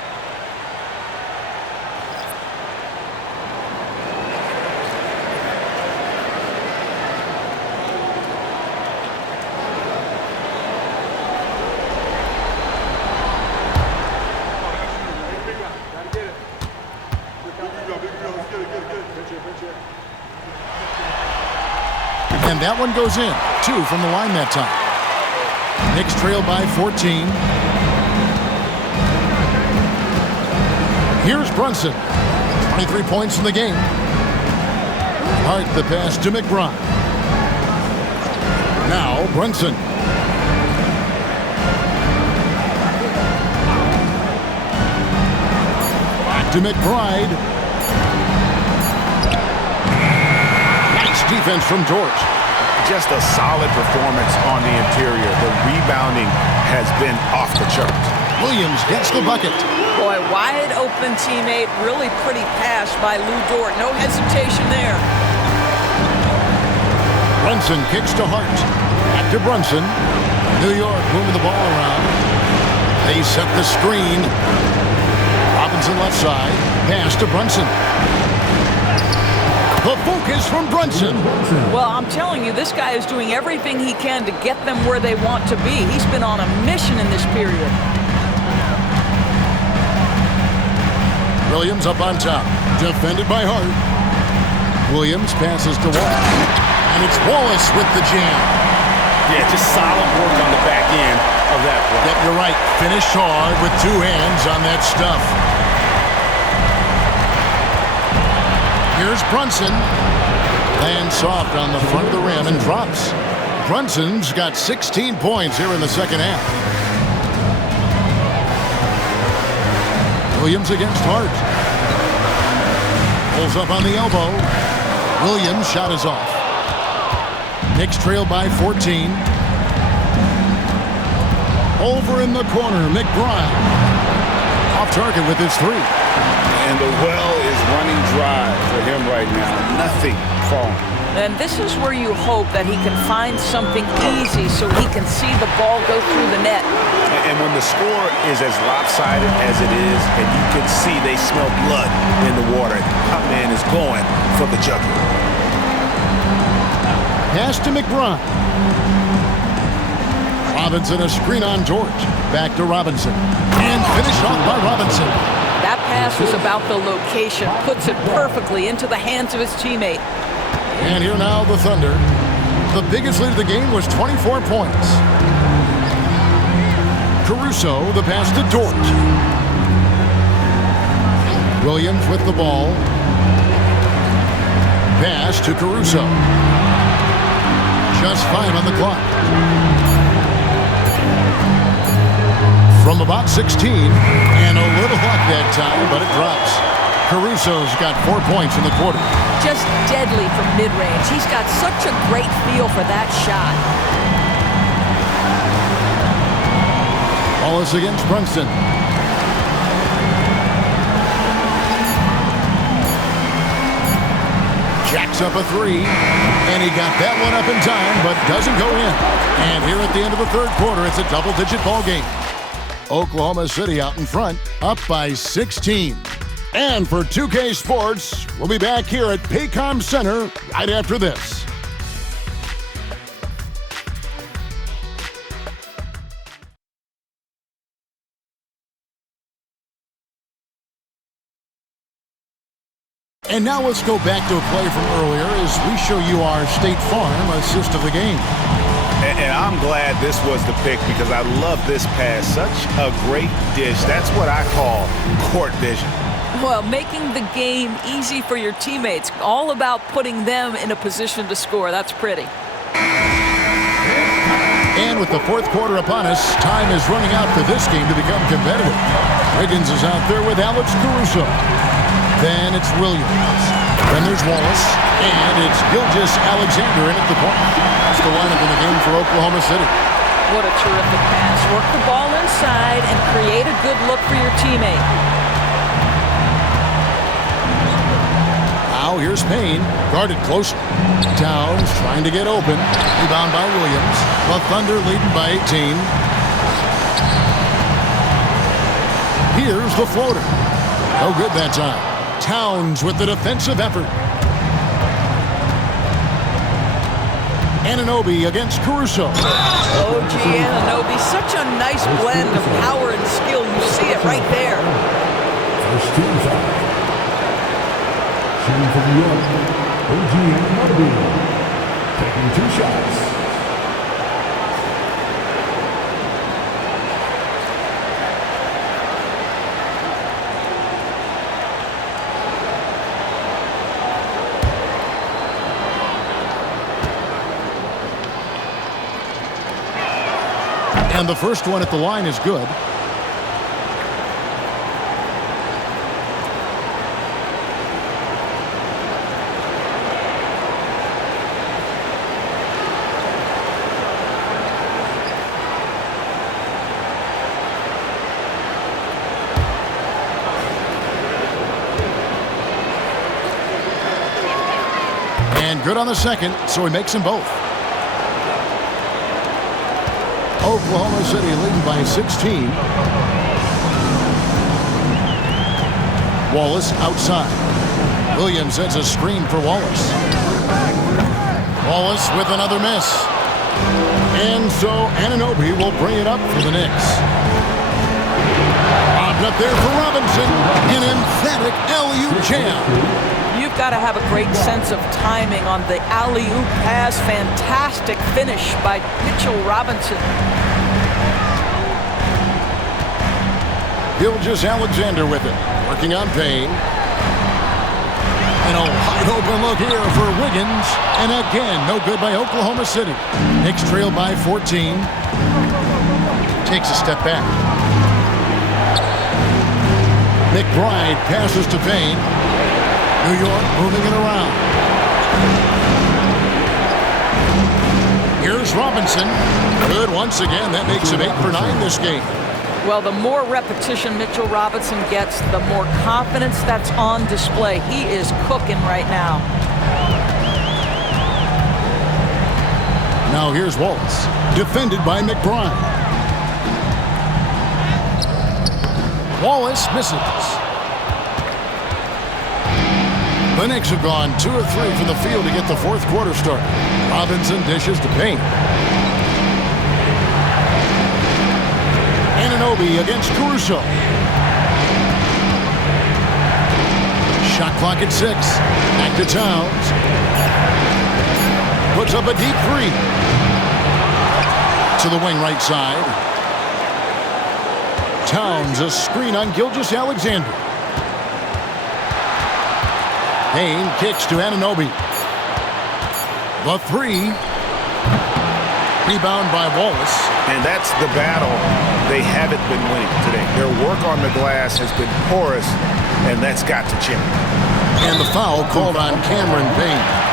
And that one goes in. 2 from the line that time. Knicks trail by 14. Here's Brunson. 23 points in the game. Hart the pass to McBride. Now Brunson. Back to McBride. Nice defense from George. Just a solid performance on the interior. The rebounding has been off the charts. Williams gets the bucket. Boy, wide open teammate. Really pretty pass by Lou Dort. No hesitation there. Brunson kicks to Hart. Back to Brunson. New York moving the ball around. They set the screen. Robinson left side. Pass to Brunson. The focus from Brunson. Well, I'm telling you, this guy is doing everything he can to get them where they want to be. He's been on a mission in this period. Williams up on top. Defended by Hart. Williams passes to Wallace. And it's Wallace with the jam. Yeah, just solid work on the back end of that play. Yep, you're right. Finished hard with 2 hands on that stuff. Here's Brunson. Lands soft on the front of the rim and drops. Brunson's got 16 points here in the second half. Williams against Hart. Pulls up on the elbow. Williams' shot is off. Knicks trail by 14. Over in the corner, McBride. Off target with his 3. And the well is running dry for him right now. Nothing falling. And this is where you hope that he can find something easy so he can see the ball go through the net. And when the score is as lopsided as it is, and you can see they smell blood in the water, our man is going for the jugular. Pass to McBride. Robinson, a screen on George. Back to Robinson. And finished off by Robinson. That pass was about the location. Puts it perfectly into the hands of his teammate. And here now the Thunder. The biggest lead of the game was 24 points. Caruso, the pass to George. Williams with the ball. Pass to Caruso. Just 5 on the clock. From about 16, and a little luck that time, but it drops. Caruso's got 4 points in the quarter. Just deadly from mid-range. He's got such a great feel for that shot. Wallace against Brunson. Jacks up a 3, and he got that one up in time, but doesn't go in. And here at the end of the third quarter, it's a double-digit ball game. Oklahoma City out in front, up by 16. And for 2K Sports, we'll be back here at Paycom Center right after this. And now let's go back to a play from earlier as we show you our State Farm assist of the game. And I'm glad this was the pick because I love this pass. Such a great dish. That's what I call court vision. Well, making the game easy for your teammates. All about putting them in a position to score. That's pretty. And with the fourth quarter upon us, time is running out for this game to become competitive. Wiggins is out there with Alex Caruso. Then it's Williams. Then there's Wallace. And it's Gilgeous-Alexander in at the point. That's the lineup in the game for Oklahoma City. What a terrific pass. Work the ball inside and create a good look for your teammate. Now here's Payne. Guarded closely. Towns trying to get open. Rebound by Williams. The Thunder leading by 18. Here's the floater. No good that time. Towns with the defensive effort. Anunoby against Caruso. OG Anunoby, such a nice blend of power and skill. You see it right there. First team foul. Shooting for New York, OG Anunoby. Taking 2 shots. And the first one at the line is good. And good on the second, so he makes them both. Oklahoma City leading by 16. Wallace outside. Williams sends a screen for Wallace. Wallace with another miss. And so Anunoby will bring it up for the Knicks. Bobbed up there for Robinson. An emphatic alley-oop jam. You've got to have a great sense of timing on the alley-oop pass. Fantastic finish by Mitchell Robinson. Gilgeous-Alexander with it. Working on Payne. And a wide open look here for Wiggins. And again, no good by Oklahoma City. Knicks trail by 14. Takes a step back. McBride passes to Payne. New York moving it around. Here's Robinson. Good once again. That makes him 8 for 9 this game. Well, the more repetition Mitchell Robinson gets, the more confidence that's on display. He is cooking right now. Now here's Wallace, defended by McBride. Wallace misses. The Knicks have gone 2 of 3 from the field to get the fourth quarter started. Robinson dishes to Payne. Anunoby against Caruso. Shot clock at 6. Back to Towns. Puts up a deep 3. To the wing right side. Towns, a screen on Gilgeous-Alexander. Payne kicks to Anunoby. The 3. Rebound by Wallace. And that's the battle they haven't been winning today. Their work on the glass has been porous, and that's got to change. And the foul called on Cameron Payne.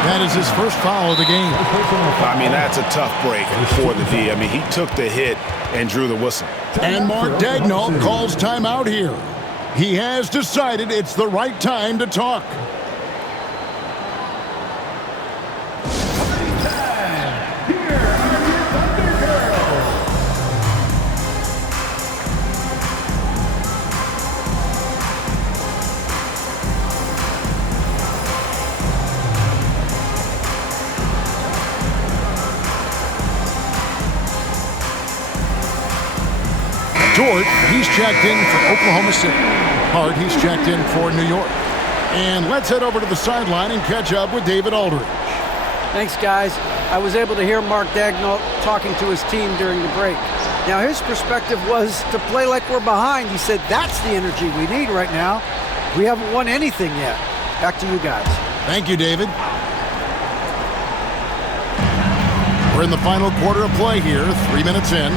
That is his first foul of the game. I mean, that's a tough break for the D. I mean, he took the hit and drew the whistle. And Mark Daigneault calls timeout here. He has decided it's the right time to talk. Dort, he's checked in for Oklahoma City. Hart, he's checked in for New York. And let's head over to the sideline and catch up with David Aldridge. Thanks, guys. I was able to hear Mark Daigneault talking to his team during the break. Now, his perspective was to play like we're behind. He said that's the energy we need right now. We haven't won anything yet. Back to you guys. Thank you, David. We're in the final quarter of play here, 3 minutes in.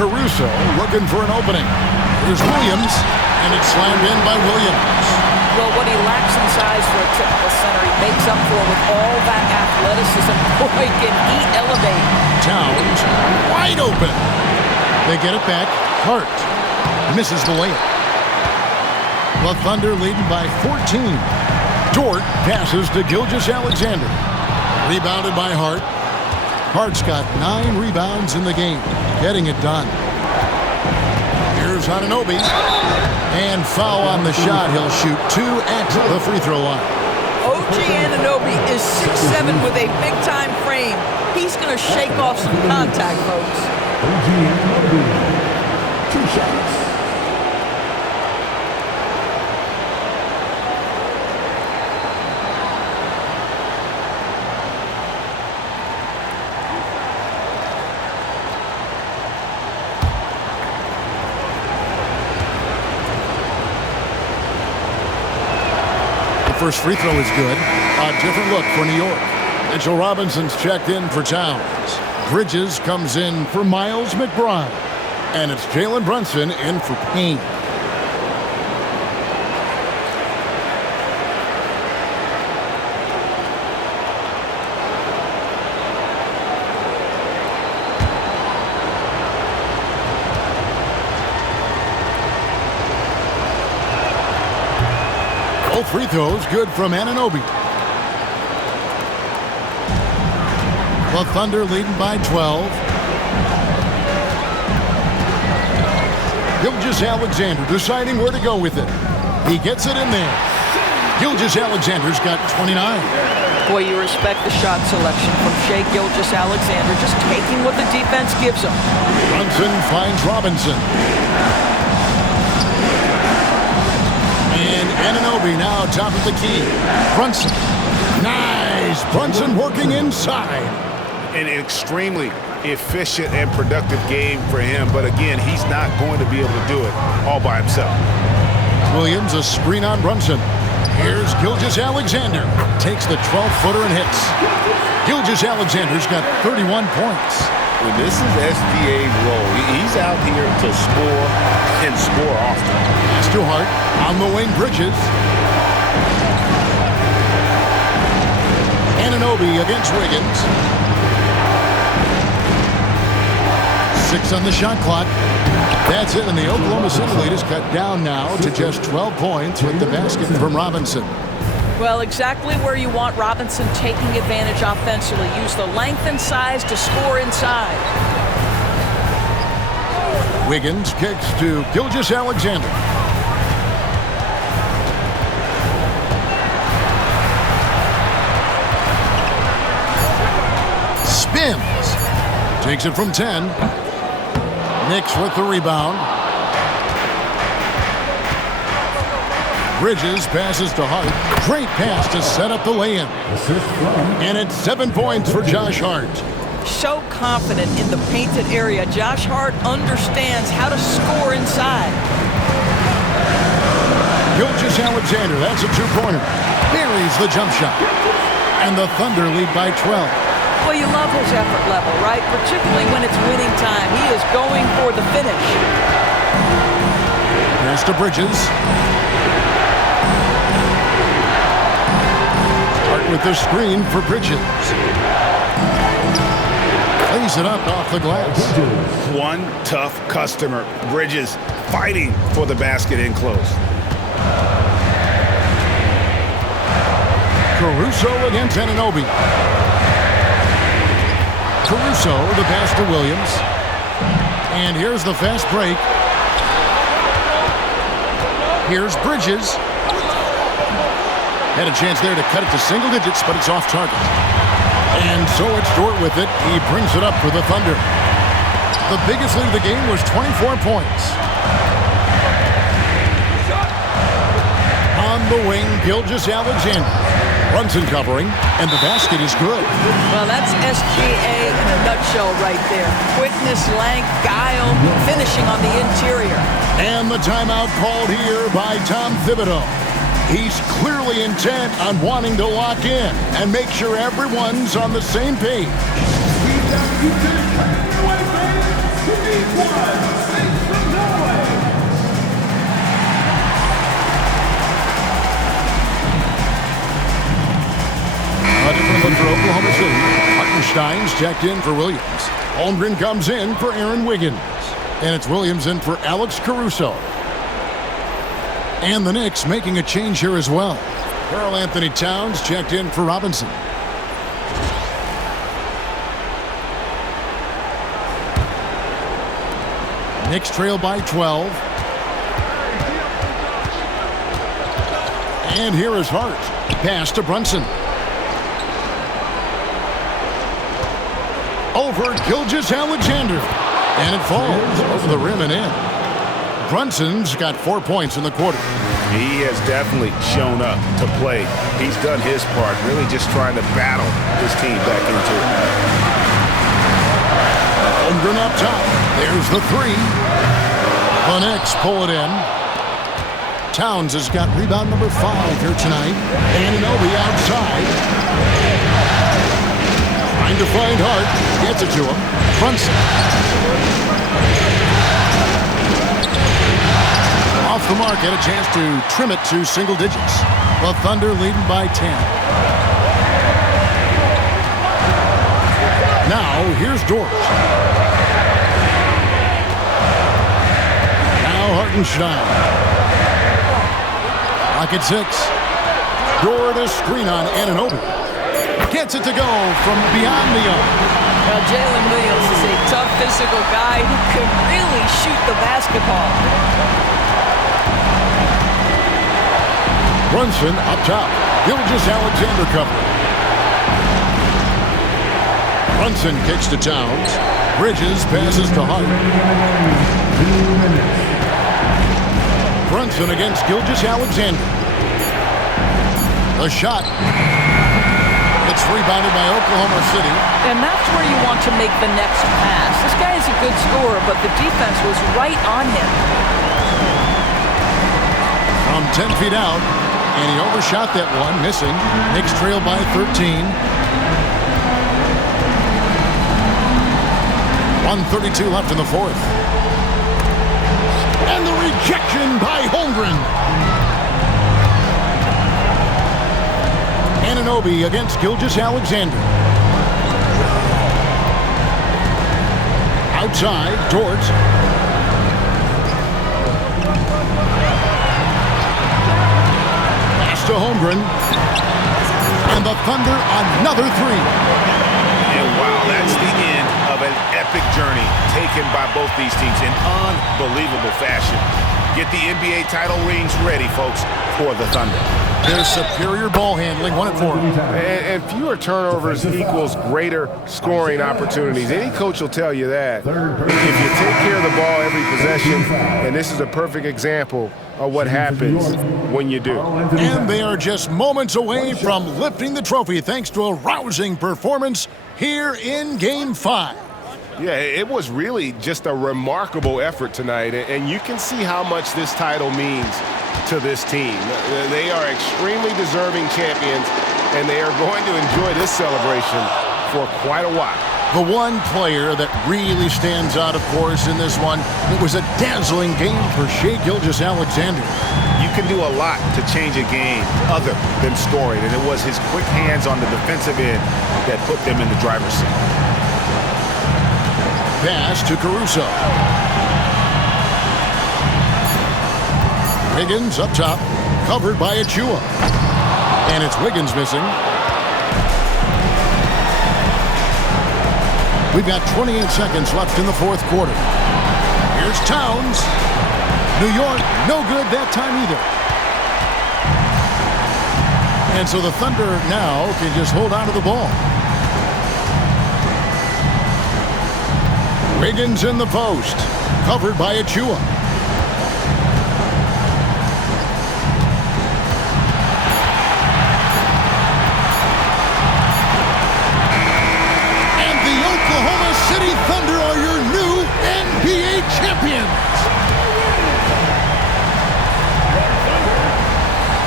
Caruso looking for an opening. Here's Williams, and it's slammed in by Williams. Well, what he lacks in size for a typical center, he makes up for with all that athleticism. Boy, can he elevate. Towns wide open. They get it back. Hart misses the layup. The Thunder leading by 14. Dort passes to Gilgeous-Alexander. Rebounded by Hart. Hart's got 9 rebounds in the game, getting it done. Here's Anunoby. And foul on the shot. He'll shoot 2 at the free throw line. OG Anunoby is 6'7" with a big-time frame. He's going to shake off some contact, folks. OG Anunoby, 2 shots. First free throw is good. A different look for New York. Mitchell Robinson's checked in for Towns. Bridges comes in for Miles McBride. And it's Jalen Brunson in for Payne. Free throws good from Anunoby. The Thunder leading by 12. Gilgeous-Alexander deciding where to go with it. He gets it in there. Gilgeous-Alexander's got 29. Boy, you respect the shot selection from Shai Gilgeous-Alexander, just taking what the defense gives him. Brunson finds Robinson. And Anunoby now top of the key. Brunson. Nice. Brunson working inside. An extremely efficient and productive game for him. But again, he's not going to be able to do it all by himself. Williams, a screen on Brunson. Here's Gilgeous-Alexander. Takes the 12-footer and hits. Gilgeous-Alexander's got 31 points. When this is SGA's role, he's out here to score and score often. Pass to Hart. On the wing, Bridges. Anunoby against Wiggins. 6 on the shot clock. That's it, and the Oklahoma City lead is cut down now to just 12 points with the basket from Robinson. Well, exactly where you want Robinson taking advantage offensively. Use the length and size to score inside. Wiggins kicks to Gilgeous-Alexander. Spins. Takes it from 10. Knicks with the rebound. Bridges passes to Hart. Great pass to set up the lay-in. And it's 7 points for Josh Hart. So confident in the painted area. Josh Hart understands how to score inside. Gilgeous-Alexander, that's a two-pointer. Buries the jump shot. And the Thunder lead by 12. Well, you love his effort level, right? Particularly when it's winning time. He is going for the finish. Pass to Bridges. Hart with the screen for Bridges. Lays it up off the glass. One tough customer. Bridges fighting for the basket in close. Caruso against Anunoby. Caruso, the pass to Williams. And here's the fast break. Here's Bridges. Had a chance there to cut it to single digits, but it's off target. And so it's Dort with it. He brings it up for the Thunder. The biggest lead of the game was 24 points. On the wing, Gilgeous-Alexander. Brunson covering, and the basket is good. Well, that's SGA in a nutshell right there. Quickness, length, guile, finishing on the interior. And the timeout called here by Tom Thibodeau. He's clearly intent on wanting to lock in and make sure everyone's on the same page. A different look for Oklahoma City. Hartenstein's checked in for Williams. Holmgren comes in for Aaron Wiggins. And it's Williams in for Alex Caruso. And the Knicks making a change here as well. Karl Anthony Towns checked in for Robinson. Knicks trail by 12. And here is Hart. Pass to Brunson. Over Gilgeous-Alexander. And it falls over the rim and in. Brunson's got 4 points in the quarter. He has definitely shown up to play. He's done his part, really just trying to battle his team back into it. Holmgren up top. There's the three. The Knicks pull it in. Towns has got rebound number 5 here tonight. Anunoby outside. Trying to find Hart. Gets it to him. Brunson. Off the mark, had a chance to trim it to single digits. The Thunder leading by 10. Now, here's Dort. Now Hartenstein. Lock at 6. Dort a screen on Anunoby. Gets it to go from beyond the arc. Well, Jalen Williams is a tough physical guy who can really shoot the basketball. Brunson up top. Gilgeous-Alexander cover. Brunson kicks to Towns. Bridges passes to Hart. Brunson against Gilgeous-Alexander. The shot. It's rebounded by Oklahoma City. And that's where you want to make the next pass. This guy is a good scorer, but the defense was right on him. From 10 feet out. And he overshot that one, missing. Knicks trail by 13. 1:32 left in the fourth. And the rejection by Holmgren. Anunoby against Gilgeous-Alexander. Outside, Dort. Pass to Holmgren. And the Thunder another three. And wow, that's the end of an epic journey taken by both these teams in unbelievable fashion. Get the NBA title rings ready, folks, for the Thunder. There's superior ball handling, 1 and 4. And fewer turnovers equals greater scoring opportunities. Any coach will tell you that. If you take care of the ball every possession, and this is a perfect example of what happens when you do. And they are just moments away from lifting the trophy thanks to a rousing performance here in Game 5. Yeah, it was really just a remarkable effort tonight, and you can see how much this title means to this team. They are extremely deserving champions, and they are going to enjoy this celebration for quite a while. The one player that really stands out, of course, in this one, it was a dazzling game for Shai Gilgeous-Alexander. You can do a lot to change a game other than scoring, and it was his quick hands on the defensive end that put them in the driver's seat. Pass to Caruso. Wiggins up top, covered by Achua. And it's Wiggins missing. We've got 28 seconds left in the fourth quarter. Here's Towns. New York, no good that time either. And so the Thunder now can just hold on to the ball. Wiggins in the post, covered by Achua. And the Oklahoma City Thunder are your new NBA champions.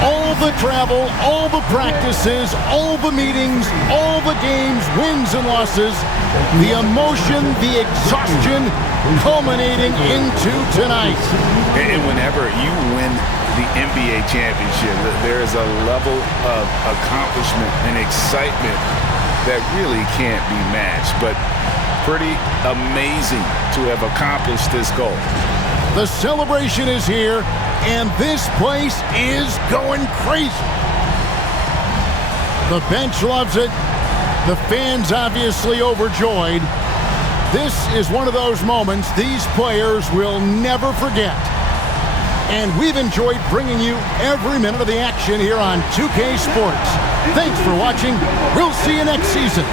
All the travel, all the practices, all the meetings, all the games, wins and losses, the emotion, the exhaustion culminating into tonight. And whenever you win the NBA championship, there is a level of accomplishment and excitement that really can't be matched, but pretty amazing to have accomplished this goal. The celebration is here, and this place is going crazy. The bench loves it. The fans obviously overjoyed. This is one of those moments these players will never forget. And we've enjoyed bringing you every minute of the action here on 2K Sports. Thanks for watching. We'll see you next season.